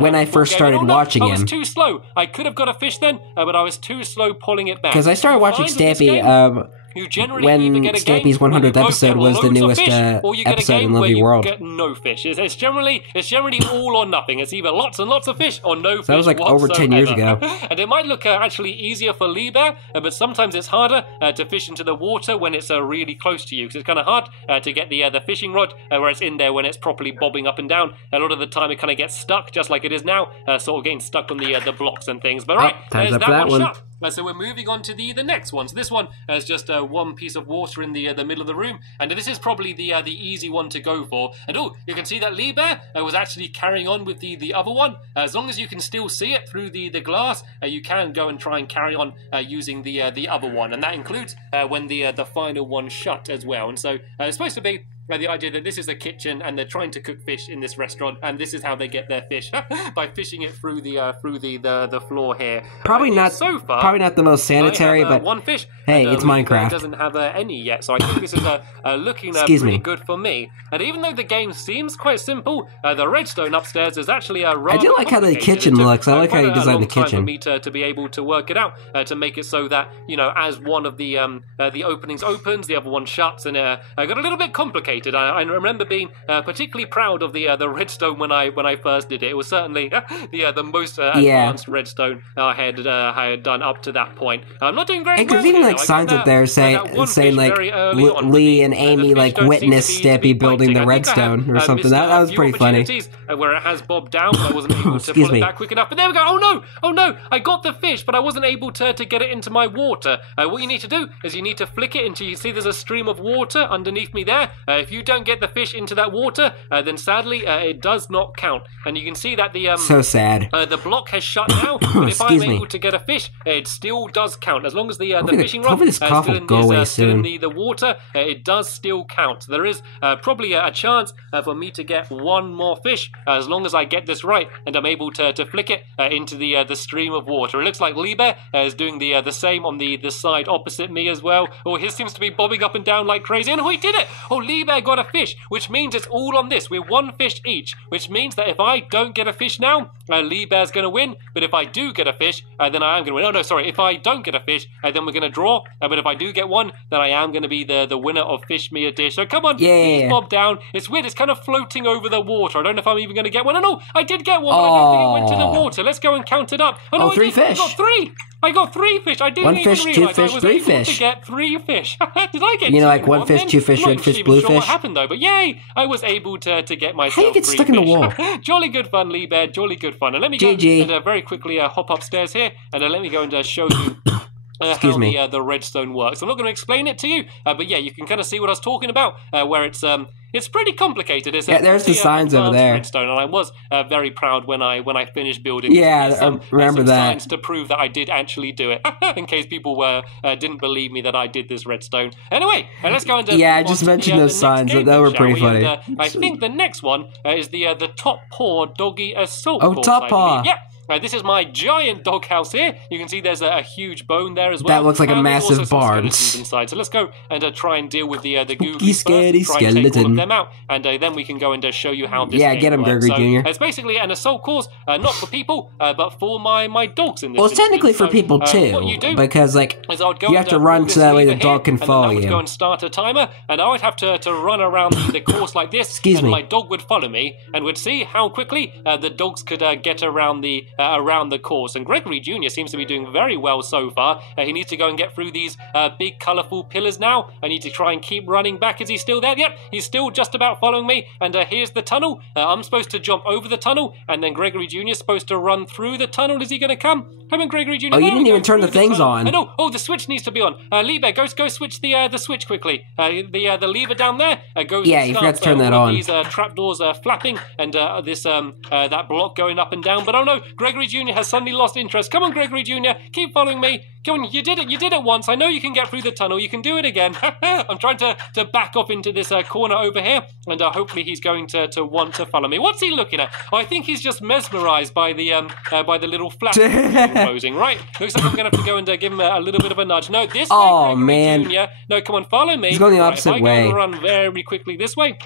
when I first started watching him. I was too slow. I could have got a fish then, but I was too slow pulling it back. Because I started watching Stampy when Stampy's 100th episode was the newest episode in Lovely World. You get no fish. It's generally all or nothing. It's either lots and lots of fish or no fish. That was like over 10 years ago. And it might look actually easier for Liebherr, but sometimes it's harder to fish into the water when it's really close to you. Because it's kind of hard to get the fishing rod where it's in there when it's properly bobbing up and down. A lot of the time it kind of gets stuck, just like it is now, sort of getting stuck on the blocks and things. But right, there's that one shut. So we're moving on to the next one. So this one is just one piece of water in the middle of the room, and this is probably the easy one to go for. And you can see that Liebherr was actually carrying on with the other one. As long as you can still see it through the glass, you can go and try and carry on using the other one, and that includes when the final one shut as well. And so it's supposed to be the idea that this is a kitchen and they're trying to cook fish in this restaurant, and this is how they get their fish by fishing it through the floor here. Probably not so far. Probably not the most sanitary, but one fish. Hey, it's Minecraft. It doesn't have any yet, so I think this is looking pretty good for me. And even though the game seems quite simple, the redstone upstairs is actually rather I do like how the kitchen looks. I like how you designed the kitchen. For me to be able to work it out, to make it so that as one of the openings opens, the other one shuts, and I got a little bit complicated. I remember being particularly proud of the redstone when I first did it. It was certainly the most advanced redstone I had done up to that point. I'm not doing very well. There's even like signs up there saying like Lee and Amy like witnessed Stampy building the redstone or something. That was pretty funny. Where it has bobbed down, but I wasn't able to pull it back quick enough. But there we go. Oh no! I got the fish, but I wasn't able to get it into my water. What you need to do is you need to flick it until you see there's a stream of water underneath me there. If you don't get the fish into that water, then sadly it does not count. And you can see that the so sad. The block has shut now. But if I'm able to get a fish, it still does count. As long as the fishing rod is still in the water, it does still count. So there is probably a chance for me to get one more fish as long as I get this right and I'm able to flick it into the stream of water. It looks like Liebherr is doing the same on the side opposite me as well. His seems to be bobbing up and down like crazy. And he did it! Liebherr got a fish, which means it's all on this. We're one fish each, which means that if I don't get a fish now, Liebherr's going to win. But if I do get a fish, then I am going to win. Oh, no, sorry. If I don't get a fish, then we're going to draw. But if I do get one, then I am going to be the winner of Fish Me a Dish. So come on, please bob down. It's weird. It's kind of floating over the water. I don't know if I'm even going to get one. Oh, no, I did get one, but I don't think it went to the water. Let's go and count it up. Oh, no, three fish. I got three fish. I didn't even realize I was able to get 3 fish. Did I get like one fish, 2 fish, red fish, blue fish? What happened though? But yay, I was able to get myself. How do you get stuck in the wall? Jolly good fun, Liebherr. Jolly good fun. And let me go and very quickly hop upstairs here, and let me go and show you. How the redstone works. I'm not going to explain it to you, but yeah, you can kind of see what I was talking about, where it's pretty complicated. There's the signs over there. Redstone, and I was very proud when I finished building. Yeah, I remember that. Signs to prove that I did actually do it, in case people didn't believe me that I did this redstone. Anyway, let's go and I just mentioned those signs. That were pretty funny. I think the next one is the top paw doggy assault course. Oh, top paw. Yeah. This is my giant doghouse here. You can see there's a huge bone there as well. That looks like a massive barn. Inside. So let's go and try and deal with the spooky, scary skeleton. Try and take all of them out, and then we can go and show you how this game get him, works. Gregory Jr. It's basically an assault course, not for people, but for my dogs in this. Well, it's technically for people too, because you have to run so that way the dog can follow you. I would go and start a timer, and I would have to run around the course like this. And my dog would follow me and would see how quickly the dogs could get around the course. And Gregory Jr. seems to be doing very well so far. He needs to go and get through these big colourful pillars now. I need to try and keep running back. Is he still there? Yep, he's still just about following me. And here's the tunnel. I'm supposed to jump over the tunnel, and then Gregory Jr. is supposed to run through the tunnel. Is he going to come? Come on, Gregory Jr. Oh, you didn't even turn the things on. Oh, the switch needs to be on. Liebherr, go switch the switch quickly. The lever down there goes. Yeah, you forgot to turn that on. These trapdoors flapping, and that block going up and down. But oh no, Gregory Jr. has suddenly lost interest. Come on, Gregory Jr., keep following me. Come on, you did it once. I know you can get through the tunnel. You can do it again. I'm trying to back off into this corner over here, and hopefully he's going to want to follow me. What's he looking at? I think he's just mesmerized by the little flap closing. Right, looks like I'm going to have to go and give him a little bit of a nudge. No, this way, Gregory Jr. No, come on, follow me. He's going the opposite way. I'm going to run very quickly this way.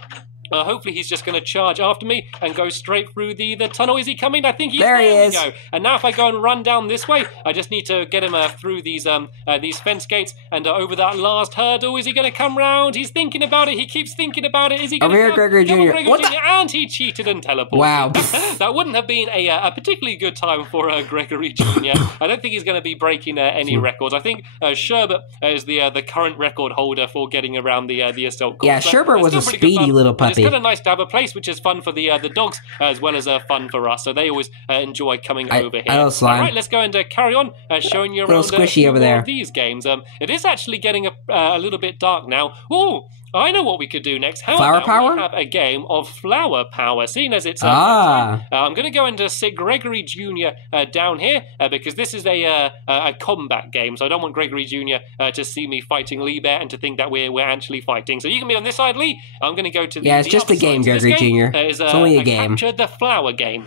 Hopefully he's just going to charge after me and go straight through the tunnel. Is he coming? I think he's there. There we go. And now if I go and run down this way, I just need to get him through these fence gates and over that last hurdle. Is he going to come round? He's thinking about it. He keeps thinking about it. Is he going to come? Gregory Jr. What Jr. And he cheated and teleported. Wow. That wouldn't have been a particularly good time for Gregory Jr. I don't think he's going to be breaking any records. I think Sherbert is the current record holder for getting around the assault course. Yeah, Sherbert was a speedy little puppy. It's kind of nice to have a place which is fun for the dogs as well as fun for us. So they always enjoy coming over here. All right, let's go and carry on showing you around squishy over there. These games. It is actually getting a little bit dark now. Ooh, I know what we could do next. How Flower Power? We have a game of Flower Power, seeing as it's I'm going to go and sit Gregory Jr. Down here because this is a combat game, so I don't want Gregory Jr. To see me fighting Lee Bear and to think that we're actually fighting. So you can be on this side, Lee. I'm going to go to the it's just a game, Gregory Jr. It's only a game. Capture the Flower game.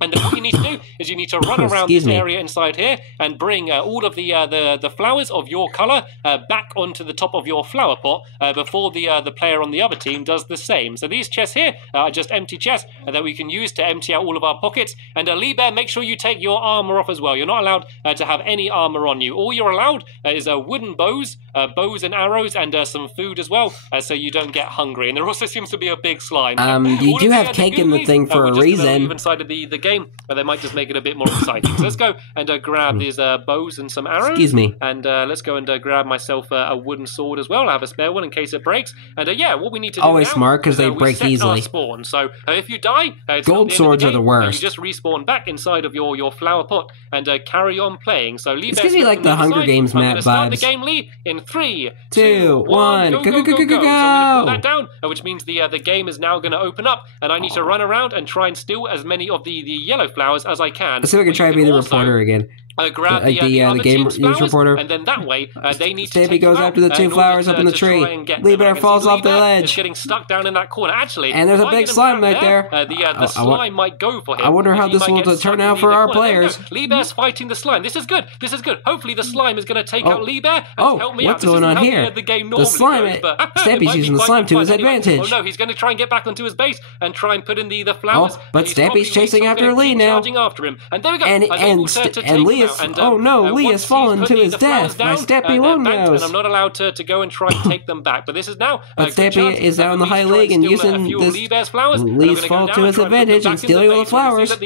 And what you need to do is you need to run around this area inside here and bring all of the flowers of your colour back onto the top of your flower pot before the player on the other team does the same. So these chests here are just empty chests that we can use to empty out all of our pockets. And Lee Bear, make sure you take your armour off as well. You're not allowed to have any armour on you. All you're allowed is wooden bows, bows and arrows, and some food as well, so you don't get hungry. And there also seems to be a big slime. You do have cake in the thing for a reason. Even side of the game. They might just make it a bit more exciting. So let's go and grab these bows and some arrows. Excuse me. And let's go and grab myself a wooden sword as well. I have a spare one in case it breaks. And yeah, what we need to do always now smart because they break easily. Spawn. So if you die, gold swords are the worst. You just respawn back inside of your flower pot and carry on playing. So Lee, it's gives me like the Hunger Games map vibes. Start the game, Lee, in 3, 2, 1. Go. So I'm going to pull that down, which means the game is now going to open up, and I need to run around and try and steal as many of the yellow flowers as I can. Let's see if we can try to be the reporter again. Grab the game news reporter, and then that way they need to Stampy goes after the 2 flowers up in the tree. Lee Bear falls off the ledge. It's getting stuck down in that corner. Actually, and there's a big slime right there. The slime might go for him. I wonder how this will turn out for our players. Lee Bear's fighting the slime. This is good. This is good. Hopefully the slime is going to take out Lee Bear and help me out. What's going on here? The slime. Stampy's using the slime to his advantage. Oh no, he's going to try and get back onto his base and try and put in the flowers. But Stampy's chasing after Lee now. After him. And there we go. And Lee is. Oh no. Lee has fallen to his death by Stampy Longnose. And I'm not allowed to go and try and take them back. But this is now. But Stampy is down in the high league and using Lee's fall to his advantage and stealing all the flowers.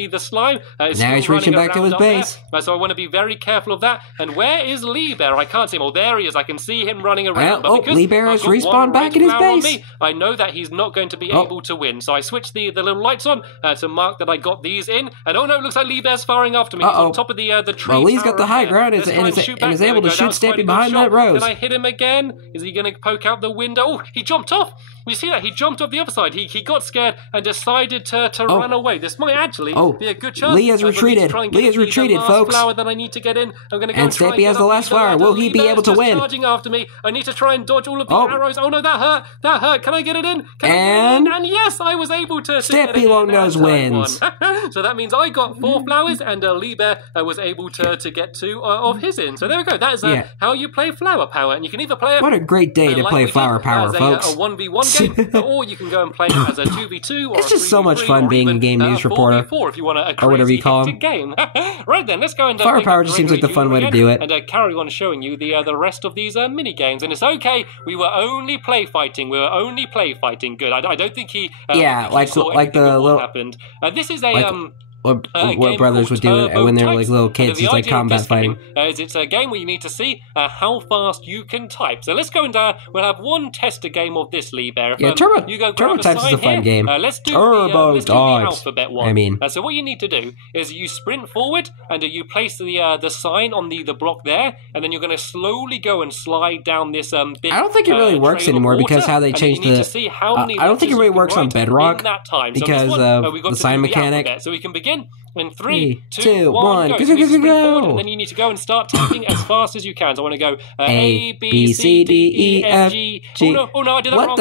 Now he's reaching back to his base. So I want to be very careful of that. And where is Lee Bear? I can't see him. Oh, there he is. I can see him running around. Lee Bear has respawned back in his base. I know that he's not going to be able to win. So I switched the little lights on to mark that I got these in. And oh no, it looks like Lee Bear's firing after me. He's on top of the tree. Well, Lee's got the high ground and is able to shoot Stampy behind that rose. Can I hit him again? Is he going to poke out the window? Oh, he jumped off. You see that? He jumped off the other side. He got scared and decided to run away. This might actually be a good chance. Lee has retreated. Lee has retreated, folks. Flower that I need to get in. I'm going to go and Stampy has the last flower. Will he be able to win? Charging after me. I need to try and dodge all of the arrows. Oh no, that hurt. That hurt. Can I get it in? And yes, I was able to. Stampy Longnose wins. So that means I got 4 flowers and Lee Bear was able to get 2 of his in. So there we go. That is how you play Flower Power, and you can either play it. What a great day to play Flower Power, folks! A 1v1 game, or you can go and play it as a 2v2. Or it's just so much fun being a game news reporter, 4v4 if you want or whatever you call them. Game. Right then, let's go and Flower Power just seems like the fun way to do it, and carry on showing you the rest of these mini games. And it's okay. We were only play fighting. Good. I don't think he. Like the little happened. This is a what brothers would do when they were like little kids. It's like combat fighting. It's a game where you need to see how fast you can type. So let's go and we'll have one tester game of this, Lee Bear. Turbo Types is a fun game. Let's do Turbo the alphabet one. I mean, so what you need to do is you sprint forward and you place the sign on the block there, and then you're going to slowly go and slide down this big. I don't think it really works anymore because how they changed the. I don't think it really works on Bedrock because of the sign mechanic. So we can begin again. In 3, 2, 1, go. So you sprint forward, and then you need to go and start tapping as fast as you can. So I want to go A, B, C, D, E, F, G. Oh no, I did that wrong.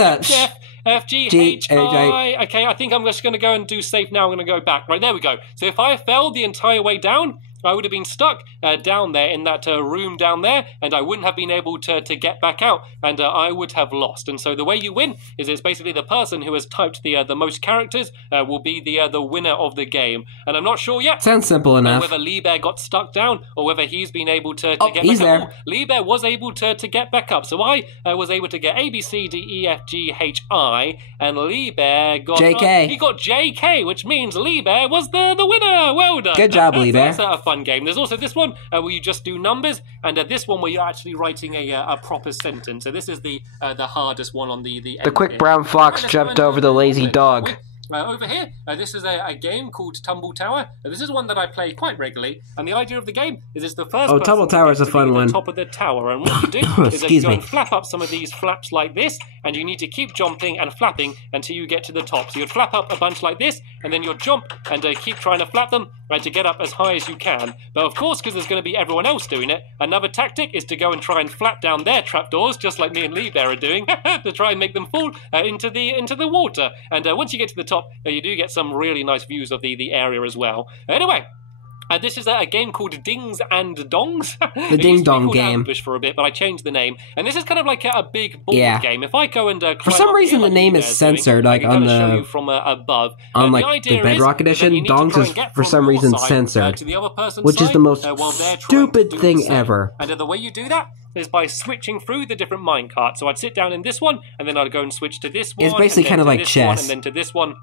F, G, H, I. Okay, I think I'm just going to go and do safe now. I'm going to go back. Right, there we go. So if I fell the entire way down, I would have been stuck down there in that room down there, and I wouldn't have been able to get back out, and I would have lost. And so the way you win is it's basically the person who has typed the most characters will be the winner of the game. And I'm not sure yet. Sounds simple enough. Whether Lee Bear got stuck down or whether he's been able to get back up. Lee Bear was able to get back up. So I was able to get A, B, C, D, E, F, G, H, I, and Lee Bear got JK. He got JK, which means Lee Bear was the winner. Well done. Good job, Lee Bear. That's a fun game. There's also this one where you just do numbers, and this one where you're actually writing a proper sentence. So this is the hardest one on the quick brown fox jumped over the lazy dog. Over here, this is a game called Tumble Tower. This is one that I play quite regularly, and the idea of the game is it's the first person Tumble Tower is a fun one. Top of the tower, and what you do is you go and flap up some of these flaps like this, and you need to keep jumping and flapping until you get to the top. So you'd flap up a bunch like this, and then you'll jump and keep trying to flap them to get up as high as you can. But of course, because there's going to be everyone else doing it, another tactic is to go and try and flap down their trapdoors, just like me and Lee Bear are doing, to try and make them fall into the water. And once you get to the top, you do get some really nice views of the area as well. Anyway, this is a game called Dings and Dongs. The Ding Dong game. Ambush for a bit, but I changed the name. And this is kind of like a big board game. If I go and for some reason the name is censored, like on the from above. On like the Bedrock edition, Dongs is for some reason censored, which is the most stupid thing ever. And the way you do that is by switching through the different minecarts. So I'd sit down in this one, and then I'd go and switch to this one. It's basically kind of like chess. And then to this one.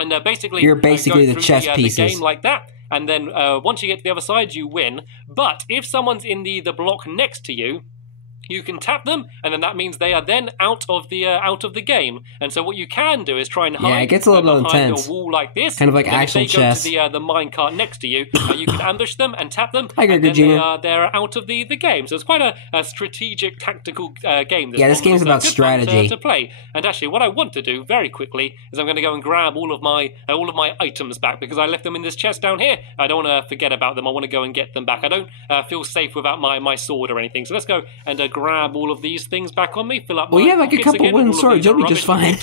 And basically, you're basically the chess pieces. The game like that, and then once you get to the other side, you win. But if someone's in the block next to you, you can tap them, and then that means they are then out of the game. And so what you can do is try and hide it gets a little behind intense. a wall like this. Kind of like actual chess. If they go to the minecart next to you, you can ambush them and tap them, and then they're out of the game. So it's quite a strategic, tactical game. This game's about strategy. To play. And actually, what I want to do very quickly is I'm going to go and grab all of my items back, because I left them in this chest down here. I don't want to forget about them. I want to go and get them back. I don't feel safe without my sword or anything. So let's go and grab all of these things back on me, fill up my like a couple wooden swords, you'll be just fine.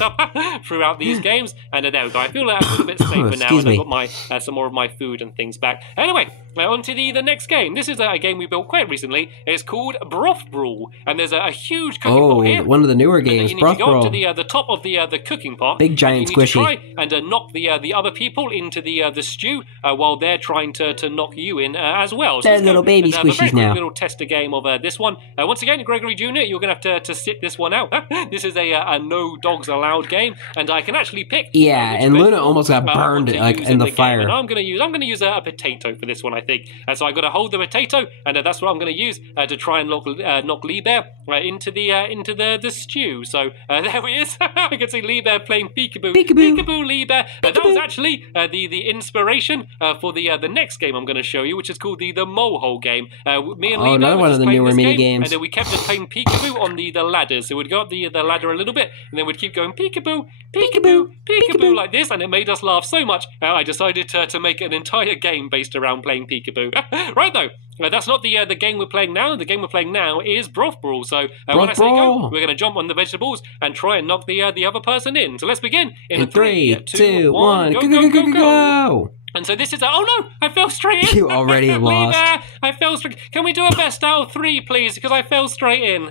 Throughout these games, and there we go. I feel a little bit safer now, and I've got my some more of my food and things back. Anyway, on to the next game. This is a game we built quite recently. It's called Broth Brawl, and there's a huge cooking pot here. One of the newer games, Broth Brawl. You need to go up to the top of the cooking pot. Big giant squishy. You need to try and knock the other people into the stew while they're trying to knock you in as well. So they're little baby squishies now. Little tester game of this one. Once again, Gregory Jr., you're going to have to sit this one out. This is a no dogs allowed game, and I can actually pick. Yeah, and Luna almost got burned in the fire. And I'm going to use a potato for this one, I think. So I got to hold the potato, and that's what I'm going to use to try and knock Lee Bear into the stew. So there he is. I can see Lee Bear playing peekaboo. Peekaboo, Lee Bear. That was actually the inspiration for the next game I'm going to show you, which is called the Mole Hole game. Me and Lee Bear one of the newer mini games. And we kept just playing peekaboo on the ladders. So we'd go up the ladder a little bit, and then we'd keep going peekaboo, peekaboo, peekaboo like this, and it made us laugh so much. I decided to make an entire game based around playing peekaboo. Right though. That's not the game we're playing now. The game we're playing now is Broth Brawl. So when I say go, we're going to jump on the vegetables and try and knock the other person in. So let's begin in 3, 2, 1, go. And so this is oh no, I fell straight in. You already lost. I fell straight. Can we do a best out of 3, please? Because I fell straight in.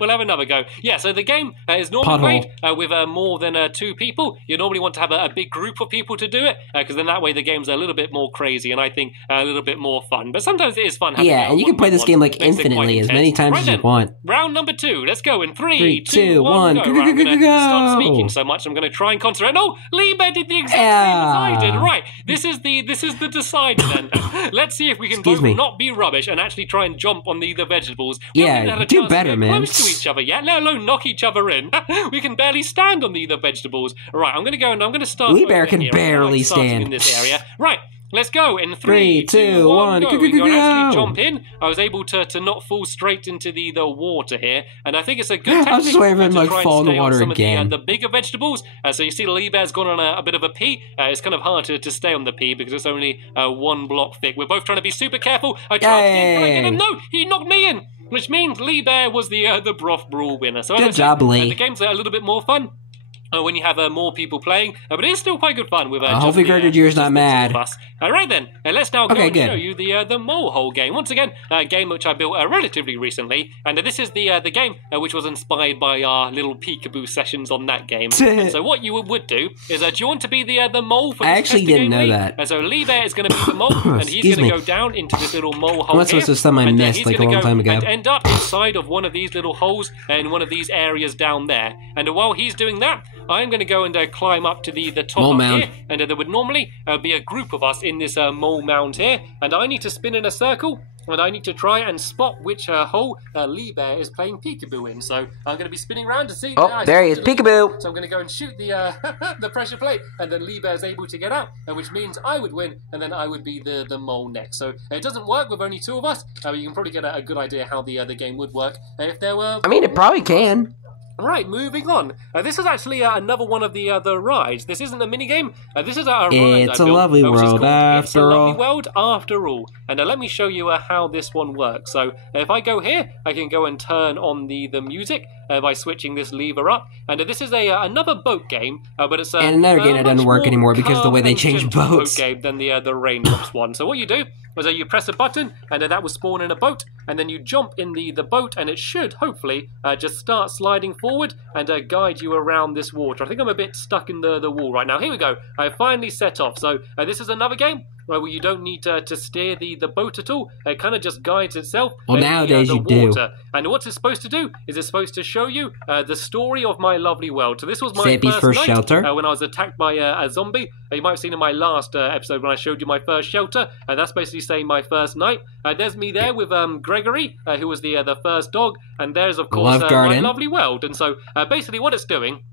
We'll have another go. Yeah, so the game is normally played with more than 2 people. You normally want to have a big group of people to do it, because then that way the game's a little bit more crazy and I think a little bit more fun. But sometimes it is fun. Yeah, and you can play this game like infinitely, as many times as you want. Round number 2. Let's go in 3, 2, 1, go. Right, I'm going to stop speaking so much. I'm going to try and concentrate. No, Lee Bear did the exact same as I did. Right, this is the decider then. Let's see if we can both not be rubbish and actually try and jump on the vegetables. Yeah, do better, man. Close to each other yet, let alone knock each other in. We can barely stand on the vegetables. Right, I'm going to go and I'm going to start. Lee Bear can barely stand in this area. Right. let's go. In 3, 2, 1, go. We can actually jump in. I was able to not fall straight into the water here, and I think it's a good technique. I was just waiting for him to fall in the water again. The bigger vegetables. So you see the Lee Bear's gone on a bit of a pee. It's kind of hard to stay on the pee because it's only 1 block thick. We're both trying to be super careful. I tried to get him. No, he knocked me in, which means Lee Bear was the broth brawl winner. So good job, Lee. The game's a little bit more fun when you have more people playing, but it is still quite good fun with hopefully Gregor's not mad. Right then, let's now go and show you the mole hole game. Once again, a game which I built relatively recently, and this is the game which was inspired by our little peekaboo sessions on that game. And so what you would do is, do you want to be the mole for this I actually didn't know that. So Lee Bear is going to be the mole, and he's going to go down into this little mole hole here. What's something I missed like a long time ago? And end up inside of one of these little holes in one of these areas down there. And while he's doing that, I'm going to go and climb up to the top up here, and there would normally be a group of us in this mole mound here, and I need to spin in a circle, and I need to try and spot which hole Lee Bear is playing peekaboo in. So I'm going to be spinning around to see. Oh, there he is, peekaboo! So I'm going to go and shoot the the pressure plate, and then Lee Bear's able to get out, which means I would win, and then I would be the mole next. So it doesn't work with only 2 of us. You can probably get a good idea how the game would work if there were. I mean, it probably can. Right, moving on. This is actually another one of the rides. This isn't a minigame. This is a ride. It's a lovely world after all. It's a lovely world after all. And let me show you how this one works. So if I go here, I can go and turn on the music by switching this lever up. And this is another boat game, but it's and another game that doesn't work anymore because of the way they changed boats. Boat game than the raindrops one. So what you do is you press a button, and that will spawn in a boat, and then you jump in the boat, and it should hopefully just start sliding forward and guide you around this water. I think I'm a bit stuck in the wall right now. Here we go. I finally set off. So this is another game where you don't need to steer the boat at all. It kind of just guides itself. Well, nowadays you do. And what it's supposed to do is it's supposed to show you the story of my lovely world. So this was my Stampy's first night, shelter. When I was attacked by a zombie. You might have seen in my last episode when I showed you my first shelter. That's basically saying my first night. There's me there with Gregory, who was the first dog. And there's, of course, my lovely world. And so basically what it's doing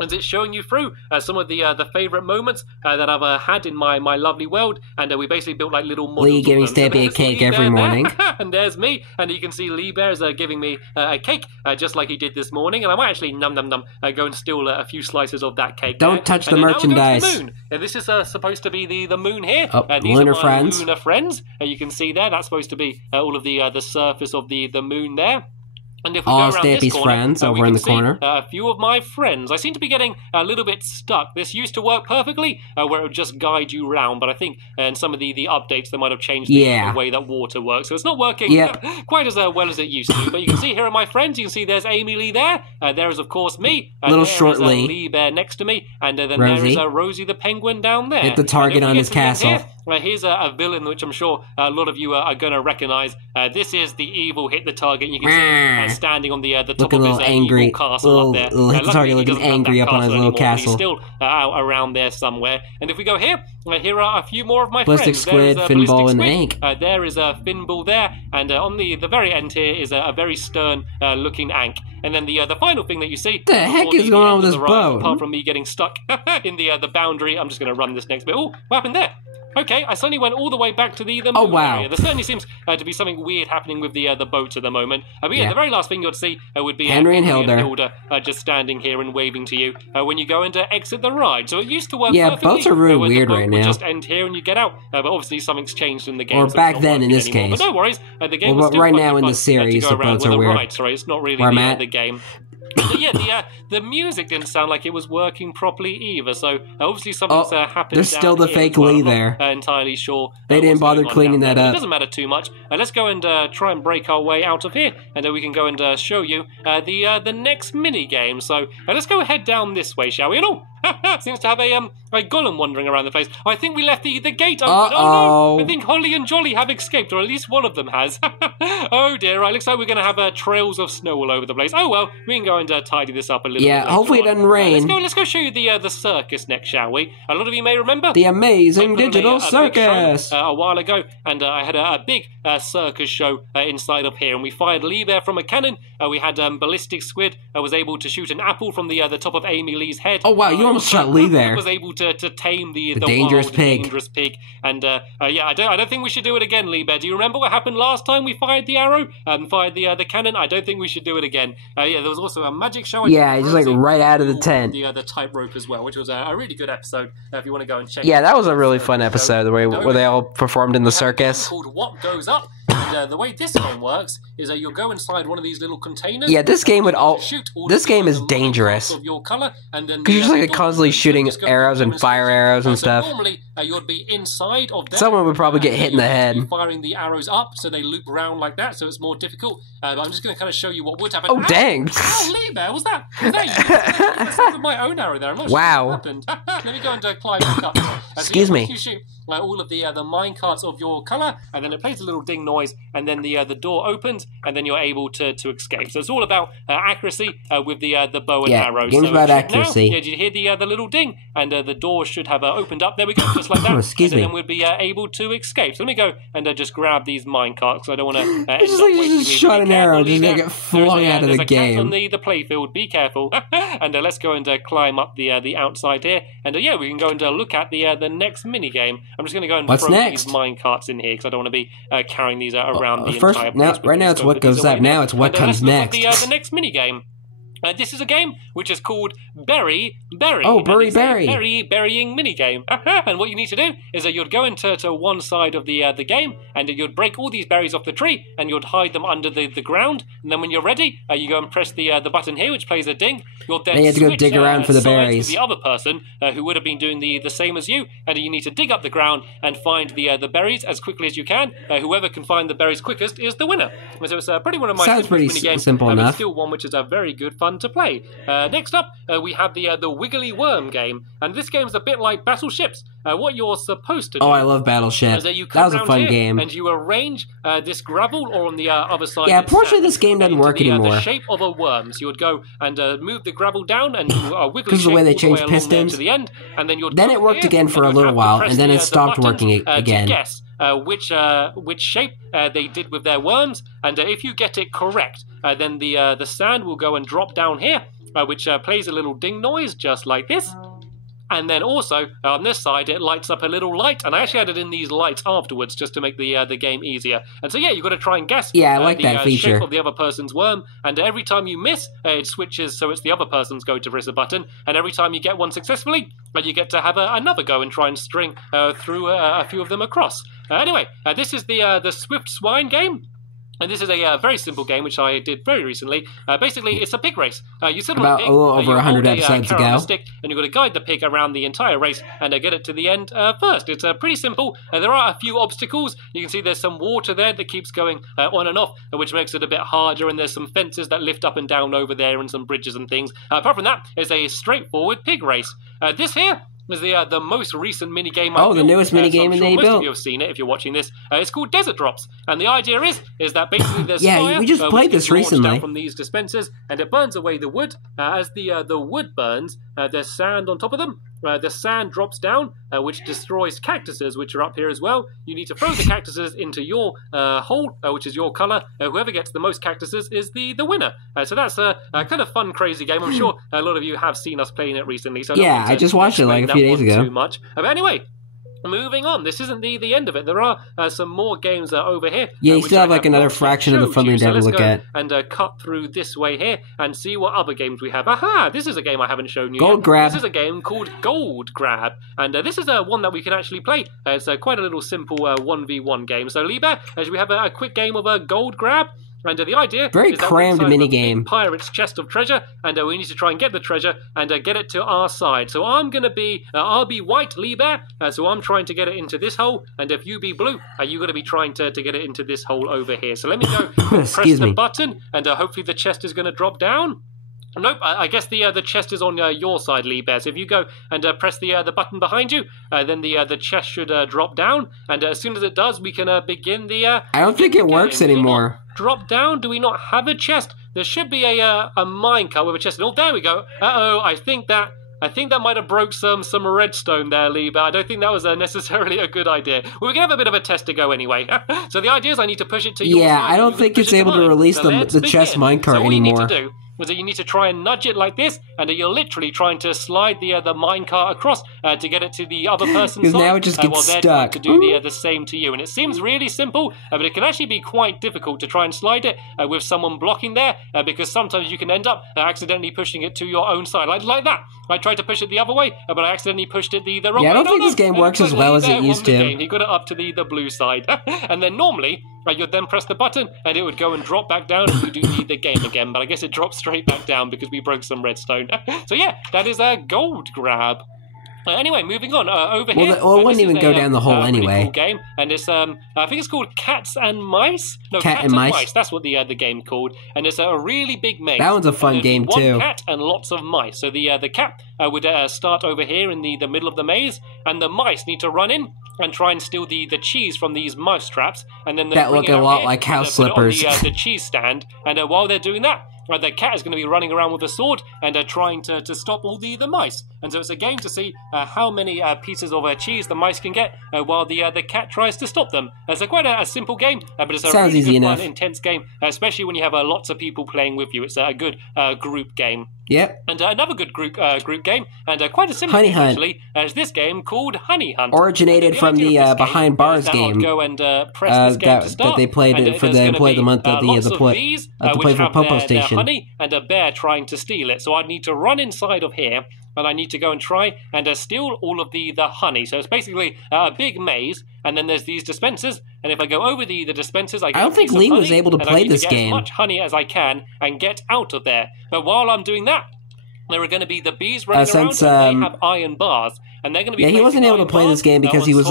is it's showing you through some of the favourite moments that I've had in my lovely world, and we basically built like little models. Lee giving Stampy a cake every morning. And there's me, and you can see Lee Bear is giving me a cake, just like he did this morning, and I might actually go and steal a few slices of that cake. Don't touch the merchandise. Now we go to the moon. This is supposed to be the moon here. These lunar are my lunar friends. You can see there, that's supposed to be all of the surface of the moon there. And if we go around Stampy's this corner, friends over in the corner. A few of my friends. I seem to be getting a little bit stuck. This used to work perfectly, where it would just guide you around. But I think in some of the updates, they might have changed the way that water works. So it's not working quite as well as it used to. But you can see here are my friends. You can see there's Amy Lee there. There is, of course, me. Little short Lee. Lee Bear next to me. And then Rosie. there is Rosie the penguin down there. Hit the target on his castle. Here's a villain which I'm sure a lot of you are going to recognize. This is the evil hit the target. You can see standing on the top of his evil castle up there. Hit the target looking angry up on his little castle. He's still out around there somewhere. And if we go here, here are a few more of my Ballistic friends. Squid, Finball, and Ink. There is a Finball there, and on the very end here is a very stern looking Ank. And then the final thing that you see. What the heck is going on with this boat? Apart from me getting stuck in the boundary, I'm just going to run this next bit. Oh, what happened there? Okay, I suddenly went all the way back to the moon area. There certainly seems to be something weird happening with the boats at the moment. But yeah, the very last thing you'll see would be Henry and Hilda just standing here and waving to you when you go and exit the ride. So it used to work perfectly. Boats are really weird right now. Just end here and you get out. But obviously something's changed in the game. Or so back then in this anymore. case. But no worries, the game was still right now in the series, the boats are weird. Sorry, it's not really the game. So yeah, the music didn't sound like it was working properly either. So obviously something's happened. There's still the fake Lee there. Entirely sure they didn't bother cleaning that up. It doesn't matter too much. Let's go and try and break our way out of here, and then we can go and show you the next mini game. So let's go head down this way, shall we? And seems to have a golem wandering around the place. I think we left the gate open. Oh no! I think Holly and Jolly have escaped, or at least one of them has. Oh dear! Right, looks like we're going to have trails of snow all over the place. Oh well, we can go and tidy this up a little bit. Yeah, hopefully it doesn't rain. Let's go show you the circus next, shall we? A lot of you may remember the amazing digital circus a while ago, and I had a big circus show inside of here, and we fired Lee Bear from a cannon. We had ballistic squid. I was able to shoot an apple from the top of Amy Lee's head. Oh wow, you almost shot Lee there. Was able to tame the dangerous wild, pig. Dangerous pig. And yeah, I don't think we should do it again, Lee Bear. Do you remember what happened last time we fired the arrow and fired the cannon? I don't think we should do it again. Yeah, there was also a magic show. Yeah, just like right out of the tent. The tightrope as well, which was a really good episode. If you want to go and check. Yeah, that was a really fun episode where they all performed in the circus. Called What Goes Up. And the way this game works is that you'll go inside one of these little containers. Yeah, this game would this game is dangerous. Of your color, and then because you're just like constantly shooting arrows and fire arrows and stuff. Normally, you'd be inside of them. Someone would probably get hit in the head. Firing the arrows up, so they loop around like that, so it's more difficult. But I'm just going to kind of show you what would happen. Oh, dang! Ow, Lee Bear, was that you? I my own arrow there. I'm not sure what happened. Let me go and climb back up. Excuse me. You shoot all of the mine carts of your color, and then it plays a little ding noise, and then the door opens, and then you're able to escape. So it's all about accuracy with the bow and arrow. Game's about accuracy. Did you hear the little ding? And the door should have opened up. There we go, just like that. Excuse me. And then we'll be able to escape. So let me go and just grab these mine carts. I don't want to. Just shot an arrow, just get flung out of the game. On the playfield. Be careful. And let's go and climb up the outside here. And yeah, we can go and look at the next mini game. I'm just going to go and throw these mine carts in here because I don't want to be carrying these around the entire place. Right now it's what goes up. Now it's what comes next. The next mini game. This is a game which is called Bury. Oh, Bury. Burying minigame. And what you need to do is that you'd go into one side of the game, and you'd break all these berries off the tree, and you'd hide them under the ground. And then when you're ready, you go and press the button here, which plays a ding. You'll then you have to go dig around for the berries. The other person who would have been doing the same as you, and you need to dig up the ground and find the berries as quickly as you can. Whoever can find the berries quickest is the winner. So it's pretty one of my mini-games. Simple enough. It's still one which is very good fun to play. Next up, we have the Wiggly Worm game, and this game's a bit like Battleships. What you're supposed to do... Oh, I love Battleship. That was a fun game. And you arrange this gravel, or on the other side... Yeah, unfortunately this game doesn't work anymore. The shape of a worm. So you would go and move the gravel down, and you wiggle because of the way they changed pistons. To the end, and then then it worked again for a little while, and then it stopped working again. To guess which shape they did with their worms, and if you get it correct, then the sand will go and drop down here, which plays a little ding noise just like this. And then also, on this side, it lights up a little light. And I actually added in these lights afterwards just to make the game easier. And so, yeah, you've got to try and guess I like that feature. Shape of the other person's worm. And every time you miss, it switches, so it's the other person's go to press a button. And every time you get one successfully, you get to have another go and try and string through a few of them across. Anyway, this is the Swift Swine game. And this is a very simple game, which I did very recently. Basically, it's a pig race. You sit on a pig, a little over 100 episodes ago. On a stick, and you've got to guide the pig around the entire race and get it to the end first. It's pretty simple. There are a few obstacles. You can see there's some water there that keeps going on and off, which makes it a bit harder. And there's some fences that lift up and down over there, and some bridges and things. Apart from that, it's a straightforward pig race. This here was the most recent mini-game I built. The newest mini-game so they built. Most of you have seen it if you're watching this. It's called Desert Drops. And the idea is that basically there's fire. We just played this recently. From these dispensers, and it burns away the wood. As the wood burns, there's sand on top of them. The sand drops down, which destroys cactuses, which are up here as well. You need to throw the cactuses into your hole, which is your colour. Whoever gets the most cactuses is the winner. So that's a kind of fun, crazy game. I'm sure a lot of you have seen us playing it recently. So I just watched it like a few days ago. Too much. But anyway, moving on. This isn't the end of it. There are some more games over here. Yeah, you still have like another fraction of the fun to have a look at. And cut through this way here and see what other games we have. Aha! This is a game I haven't shown you Gold yet. Grab. This is a game called Gold Grab. And this is one that we can actually play. It's quite a little simple 1v1 game. So, Liebe, should we have a quick game of Gold Grab? And the idea very is crammed mini game. Pirate's chest of treasure, and we need to try and get the treasure and get it to our side. So I'm gonna be, I'll be white, Liebe. So I'm trying to get it into this hole, and if you be blue, you're gonna be trying to get it into this hole over here. So let me go press the button, and hopefully the chest is gonna drop down. Nope, I guess the chest is on your side, Liebe. So if you go and press the button behind you, then the chest should drop down. And as soon as it does, we can begin the... I don't think it works anymore. Drop down? Do we not have a chest? There should be a minecart with a chest. Oh, there we go. Uh-oh, I think that might have broke some redstone there, Liebe. I don't think that was necessarily a good idea. Well, we're going to have a bit of a test to go anyway. So the idea is I need to push it to your side. I don't think it's able to release the chest minecart anymore. So what you need to do is that you need to try and nudge it like this, and you're literally trying to slide the minecart across to get it to the other person's side. Now it just gets while they're stuck. trying to do the same to you. And it seems really simple, but it can actually be quite difficult to try and slide it with someone blocking there, because sometimes you can end up accidentally pushing it to your own side, like that. I tried to push it the other way, but I accidentally pushed it the wrong way. Yeah, I don't think this game works as well as it used to. He got it up to the blue side, and then normally you'd then press the button and it would go and drop back down and you do need the game again, but I guess it dropped straight back down because we broke some redstone. So yeah, that is a gold grab. Anyway, moving on over here. Well, it wouldn't even go down the hole anyway. Cool game, and it's I think it's called Cats and Mice. No, Cat and Mice. That's what the game called, and it's a really big maze. That one's a fun game too. One cat and lots of mice. So the cat would start over here in the middle of the maze, and the mice need to run in and try and steal the cheese from these mouse traps, and then that look a lot like house slippers. Put it on the cheese stand, and while they're doing that, the cat is going to be running around with a sword and trying to stop all the mice. And so it's a game to see how many pieces of cheese the mice can get while the cat tries to stop them. It's quite a simple game, but it's a really good, fun, intense game, especially when you have lots of people playing with you. It's a good group game. Yep. And another good group game, and quite a similar game, actually, as this game called Honey Hunt. Originated from the Behind Bars game. Go and press this game to start. That they played for the Employee of the Month at the Play for Popo Station. Honey and a bear trying to steal it. So I'd need to run inside of here, and I need to go and try and steal all of the honey. So it's basically a big maze, and then there's these dispensers, and if I go over the dispensers, I don't think Lee was able to play this game. As much honey as I can and get out of there. But while I'm doing that, there are going to be the bees running around, and they have iron bars. And they're going to be he wasn't able to play this game because he was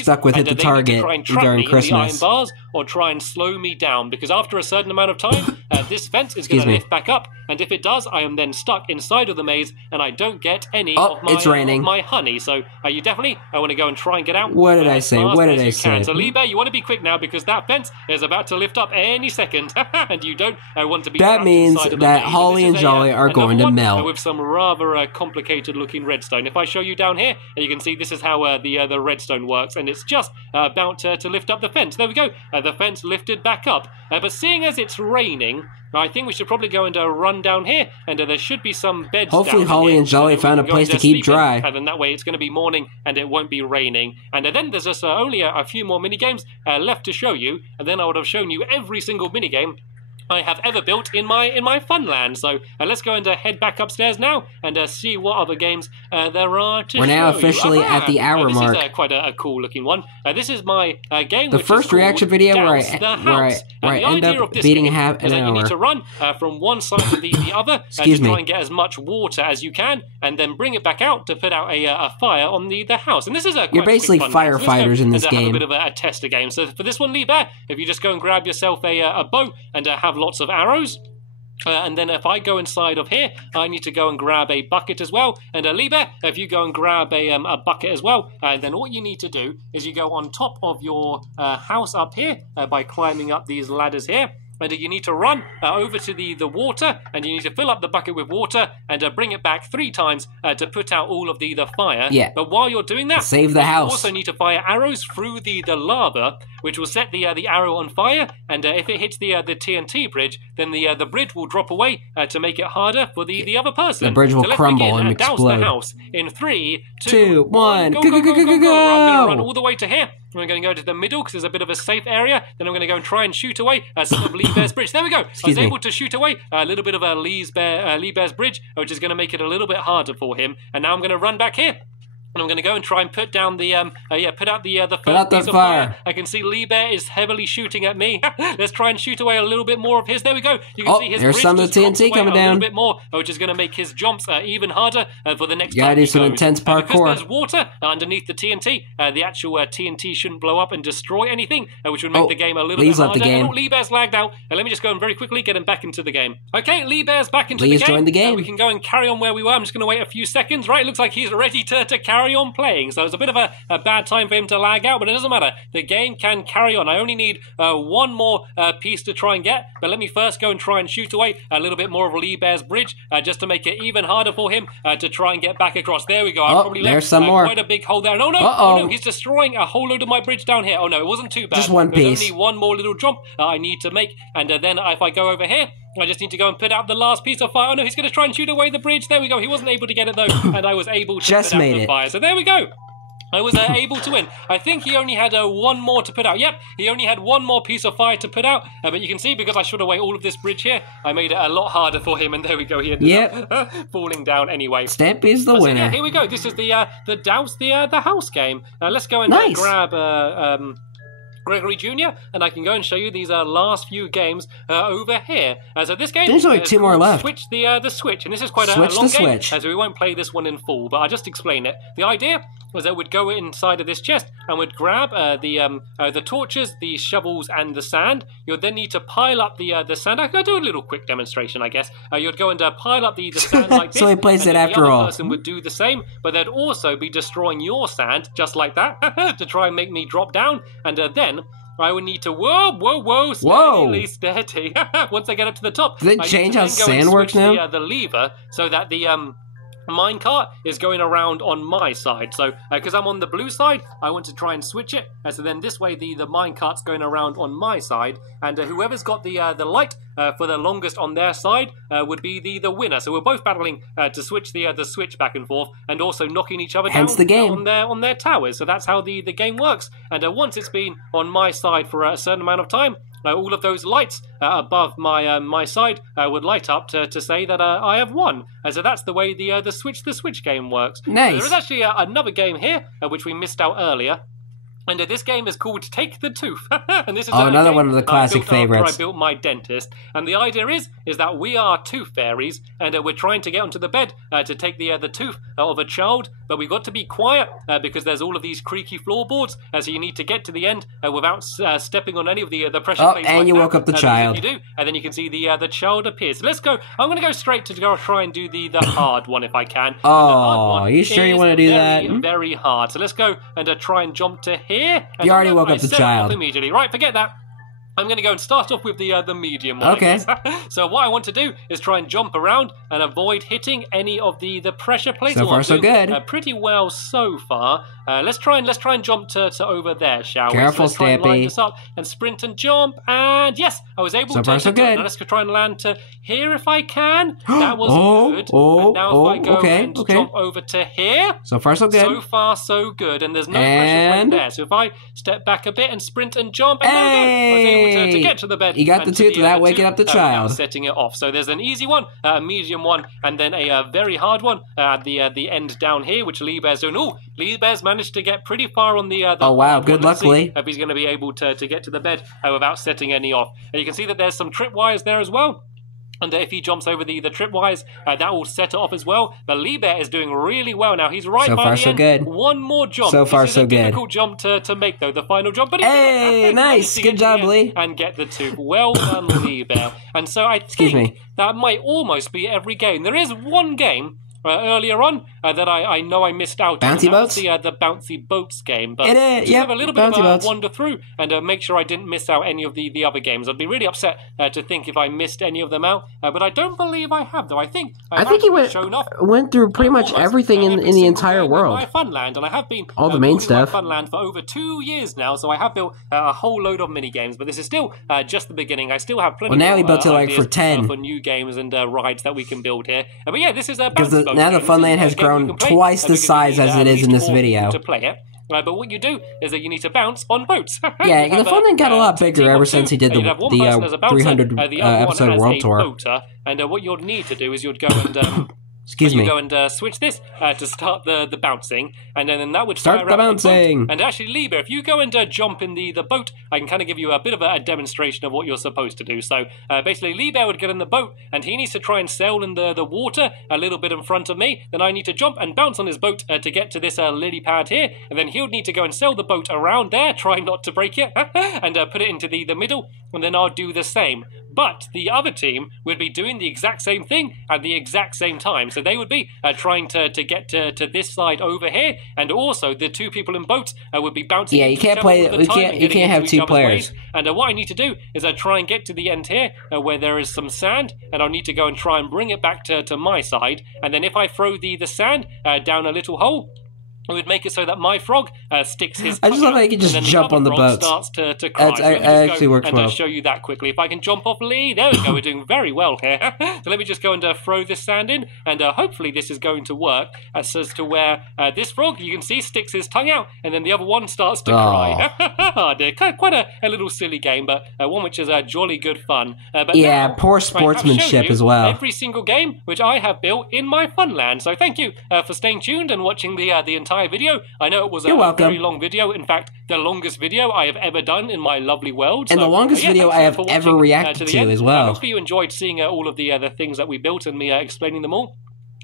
stuck with hit the target during Christmas. Iron bars or try and slow me down, because after a certain amount of time, this fence is going to lift back up, and if it does, I am then stuck inside of the maze, and I don't get any of my honey. So you definitely want to go and try and get out. What did I say? What did I say? So Lee Bear, you want to be quick now, because that fence is about to lift up any second, and you don't want to be. That means that Holly and Jolly are going to melt with some rather complicated-looking redstone. If I show you down here, you can see this is how the redstone works, and it's just about to lift up the fence. There we go. The fence lifted back up. But seeing as it's raining, I think we should probably go and run down here, and there should be some beds. Hopefully Holly and Jolly found a place to keep dry. And then that way it's going to be morning, and it won't be raining. And then there's just only a few more mini-games left to show you, and then I would have shown you every single mini-game I have ever built in my Funland. So let's go and head back upstairs now and see what other games there are to show you. We're now officially at the hour mark. This is quite a cool looking one. This is my game. The first reaction video where I end up beating an hour. You need to run from one side to the other to try and get as much water as you can, and then bring it back out to put out a fire on the house. And this is you're basically firefighters in this game. Have a bit of a tester game. So for this one, Lee Bear, if you just go and grab yourself a bow and have lots of arrows. And then if I go inside of here, I need to go and grab a bucket as well. And Lee Bear, if you go and grab a bucket as well, then what you need to do is you go on top of your house up here by climbing up these ladders here. And you need to run over to the water, and you need to fill up the bucket with water and bring it back 3 times to put out all of the fire. Yeah. But while you're doing that, save the house. You also need to fire arrows through the lava, which will set the arrow on fire. And if it hits the TNT bridge, then the bridge will drop away to make it harder for the other person. The bridge will crumble and douse explode. The house in 3, 2, 1. Go, go, go, go, go, go. I'm going to run all the way to here. I'm going to go to the middle because there's a bit of a safe area. Then I'm going to go and try and shoot away some of Lee Bear's bridge. There we go. I was able to shoot away a little bit of Lee Bear's bridge, which is going to make it a little bit harder for him. And now I'm going to run back here. And I'm going to go and try and put down the put out the first piece of fire. I can see Lee Bear is heavily shooting at me. Let's try and shoot away a little bit more of his. There we go. You can see his there's some of the TNT coming down. A little bit more, which is going to make his jumps even harder for the next time. You gotta do some intense parkour. Because there's water underneath the TNT, the actual TNT shouldn't blow up and destroy anything, which would make the game a little bit harder. Lee Bear's lagged out. Let me just go and very quickly get him back into the game. Okay, Lee Bear's back into the game. Joined the game. We can go and carry on where we were. I'm just going to wait a few seconds. Right, it looks like he's ready to carry on playing. So it's a bit of a bad time for him to lag out, but it doesn't matter. The game can carry on. I only need one more piece to try and get, but let me first go and try and shoot away a little bit more of Lee Bear's bridge, just to make it even harder for him to try and get back across. There we go. I probably left some more. Quite a big hole there. Oh no, he's destroying a whole load of my bridge down here. Oh no, it wasn't too bad. Just one piece. There's only one more little jump I need to make, and then if I go over here, I just need to go and put out the last piece of fire. Oh no, he's going to try and shoot away the bridge. There we go. He wasn't able to get it though, and I was able to just put out made the it. fire. So there we go. I was able to win. I think he only had one more to put out. Yep, he only had one more piece of fire to put out. But you can see, because I shot away all of this bridge here, I made it a lot harder for him. And there we go. He ended up falling down anyway. Stampy's the winner. Yeah, here we go. This is the Douse the house game. Let's go and grab Gregory Jr. and I can go and show you these last few games over here. So this game, there's only 2 more left. Switch the switch, and this is quite a long game, so we won't play this one in full, but I'll just explain it. The idea was that we'd go inside of this chest and we'd grab the torches, the shovels, and the sand. You'd then need to pile up the sand. I'll do a little quick demonstration, I guess. You'd go and pile up the sand like this. So he plays it after all. The other person would do the same, but they'd also be destroying your sand, just like that, to try and make me drop down, and then I would need to steady. Once I get up to the top, does it change how sand works now? The lever so that the minecart is going around on my side. So because I'm on the blue side, I want to try and switch it. So then this way the minecart's going around on my side, and whoever's got the light for the longest on their side would be the winner. So we're both battling to switch the switch back and forth, and also knocking each other down the game. on their towers. So that's how the game works. And once it's been on my side for a certain amount of time, all of those lights above my side would light up to say that I have won. So that's the way the switch game works. Nice. There is actually another game here which we missed out earlier. And this game is called Take the Tooth. And this is another one of the classic favorites. I built my dentist. And the idea is that we are tooth fairies, and we're trying to get onto the bed to take the tooth of a child. But we've got to be quiet because there's all of these creaky floorboards. So you need to get to the end without stepping on any of the pressure plates. And you woke up the child. You do, and then you can see the child appears. So let's go. I'm going to go straight to go try and do the hard one if I can. Oh, are you sure you want to do that? Very hard. So let's go and try and jump to here. You already woke up the child. Immediately. Right, forget that. I'm going to go and start off with the medium one. Okay. So what I want to do is try and jump around and avoid hitting any of the pressure plates. So far, so good. Pretty well so far. Let's try and jump to over there, shall we? Careful, so let's try and line Stampy. this up and sprint and jump, and yes, I was able to. So far, so good. Now let's try and land to here if I can. That was good. And now if I go and jump over to here. So far, so good. So far, so good. And there's no pressure plate there. So if I step back a bit and sprint and jump, and there we go. I was able to get to the bed. You got the tooth without waking up the child. Setting it off. So there's an easy one, a medium one, and then a very hard one at the end down here, which Lee Bear's doing. Oh, Lee Bear's managed to get pretty far on the oh wow, good luck, Lee. If he's going to be able to get to the bed without setting any off. And you can see that there's some tripwires there as well. And if he jumps over the tripwires, that will set it off as well. But Lee Bear is doing really well now. He's right by the end. Good. One more jump. So far, so good. This is a difficult jump to make, though, the final jump. But hey, nice. Good job, Lee. And get the tooth. Well done, Lee Bear. And so I think that might almost be every game. There is one game earlier on that I know I missed out on. Bouncy boats? The Bouncy Boats game. But just have a little bit of a wander through and make sure I didn't miss out any of the other games. I'd be really upset to think if I missed any of them out. But I don't believe I have, though. I think he went through pretty much everything in the entire world. My Funland, and I have been all the main stuff. Funland for over 2 years now, so I have built a whole load of mini games. But this is still just the beginning. I still have plenty. Well, now he built it like for 10 for new games and rides that we can build here. But yeah, this is because now the Funland has grown twice the size as it is in this video. To play it. But what you do is that you need to bounce on boats. Yeah, the Funland got a lot bigger ever since he did the 300 episode world tour. And what you'll need to do is you'd go and go and switch this to start the bouncing, and then that would start the bouncing. And actually, Lieber, if you go and jump in the boat, I can kind of give you a bit of a demonstration of what you're supposed to do. So basically, Lieber would get in the boat, and he needs to try and sail in the water a little bit in front of me. Then I need to jump and bounce on his boat to get to this lily pad here, and then he'll need to go and sail the boat around there, try not to break it, and put it into the middle, and then I'll do the same. But the other team would be doing the exact same thing at the exact same time. So they would be trying to get to this side over here, and also the two people in boats would be bouncing. Yeah, you can't play. You can't have two players. And what I need to do is try and get to the end here where there is some sand, and I'll need to go and try and bring it back to my side. And then if I throw the sand down a little hole, we would make it so that my frog sticks his I just love how you can just jump on the boat. Starts to cry. That actually works well. Show you that quickly. If I can jump off Lee, there we go. We're doing very well here. So let me just go and throw this sand in, and hopefully this is going to work as to where this frog, you can see, sticks his tongue out, and then the other one starts to cry. Oh dear, quite a little silly game, but one which is jolly good fun. But yeah, now, poor sportsmanship as well. Every single game which I have built in my Funland. So thank you for staying tuned and watching the entire video. I know it was a very long video. In fact, the longest video I have ever done in my lovely world. And the longest video I have ever reacted to as well. Hopefully you enjoyed seeing all of the things that we built and me explaining them all.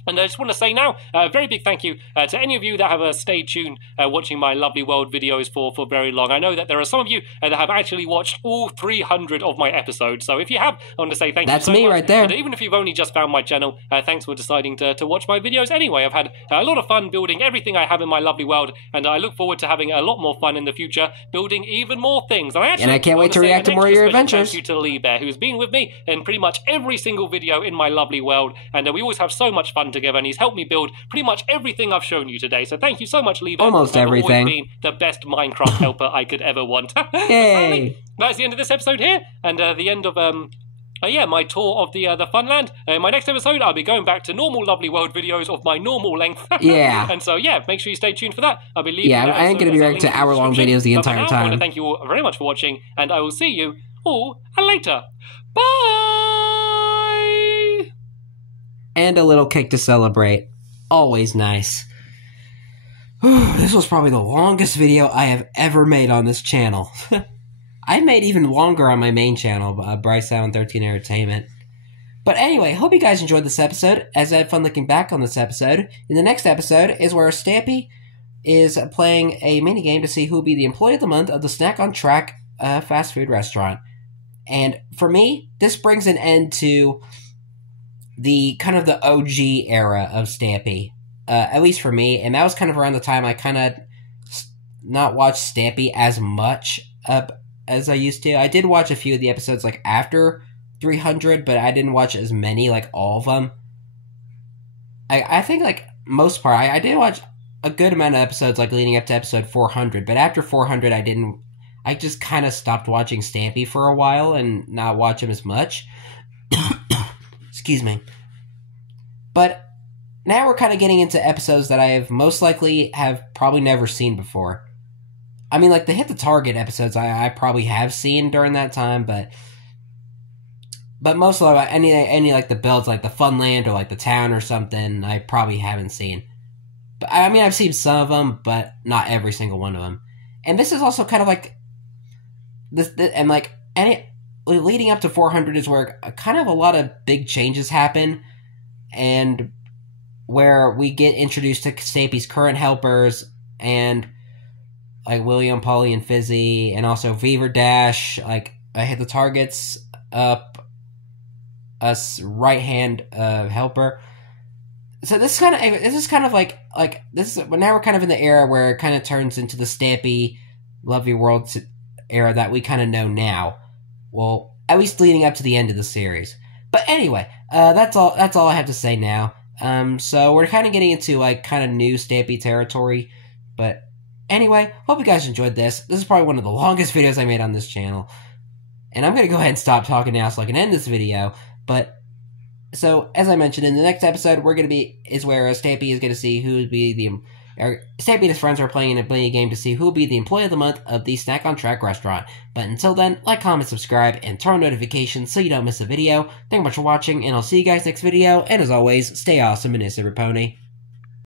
And I just want to say now, a very big thank you to any of you that have stayed tuned watching my lovely world videos for very long. I know that there are some of you that have actually watched all 300 of my episodes. So if you have, I want to say thank you so much. That's me right there. And even if you've only just found my channel, thanks for deciding to watch my videos anyway. I've had a lot of fun building everything I have in my lovely world, and I look forward to having a lot more fun in the future, building even more things. And I can't wait to react to more of your adventures. Thank you to Lee Bear, who's been with me in pretty much every single video in my lovely world, and we always have so much fun together, and he's helped me build pretty much everything I've shown you today. So thank you so much, Lee Bear. Almost everything. For always being the best Minecraft helper I could ever want. Yay! That's the end of this episode here, and the end of my tour of the Funland. In my next episode, I'll be going back to normal lovely world videos of my normal length. Yeah. And so, yeah, make sure you stay tuned for that. I'll be leaving. Yeah, I ain't going to be reacting to hour-long videos the entire time. I want to thank you all very much for watching, and I will see you all later. Bye! And a little cake to celebrate. Always nice. This was probably the longest video I have ever made on this channel. I made even longer on my main channel, BryceAllan13 Entertainment. But anyway, hope you guys enjoyed this episode, as I had fun looking back on this episode. In the next episode is where Stampy is playing a minigame to see who will be the Employee of the Month of the Snack on Track fast food restaurant. And for me, this brings an end to the kind of the OG era of Stampy, at least for me, and that was kind of around the time I kind of not watched Stampy as much as I used to. I did watch a few of the episodes like after 300, but I didn't watch as many, like all of them. I think like most part, I did watch a good amount of episodes like leading up to episode 400, but after 400 I just kind of stopped watching Stampy for a while and not watch him as much. Excuse me. But now we're kind of getting into episodes that I have most likely have probably never seen before. I mean, like the Hit the Target episodes I probably have seen during that time, but most of any like the builds, like the Funland or like the town or something, I probably haven't seen. But I mean, I've seen some of them, but not every single one of them. And this is also kind of like this and like leading up to 400 is where kind of a lot of big changes happen, and where we get introduced to Stampy's current helpers, and like William, Polly, and Fizzy, and also Fever Dash, like Hit the Target's right hand helper. So this is kind of like this is now we're kind of in the era where it kind of turns into the Stampy Lovely World era that we kind of know now. Well, at least leading up to the end of the series. But anyway, that's all I have to say now. So we're kind of getting into like kind of new Stampy territory. But anyway, hope you guys enjoyed this. This is probably one of the longest videos I made on this channel. And I'm going to go ahead and stop talking now so I can end this video. But so as I mentioned, in the next episode, where Stampy is going to see who would be the Stampy and his friends are playing a game to see who will be the Employee of the Month of the Snack on Track restaurant. But until then, like, comment, subscribe, and turn on notifications so you don't miss a video. Thank you much for watching, and I'll see you guys next video. And as always, stay awesome and it's every pony.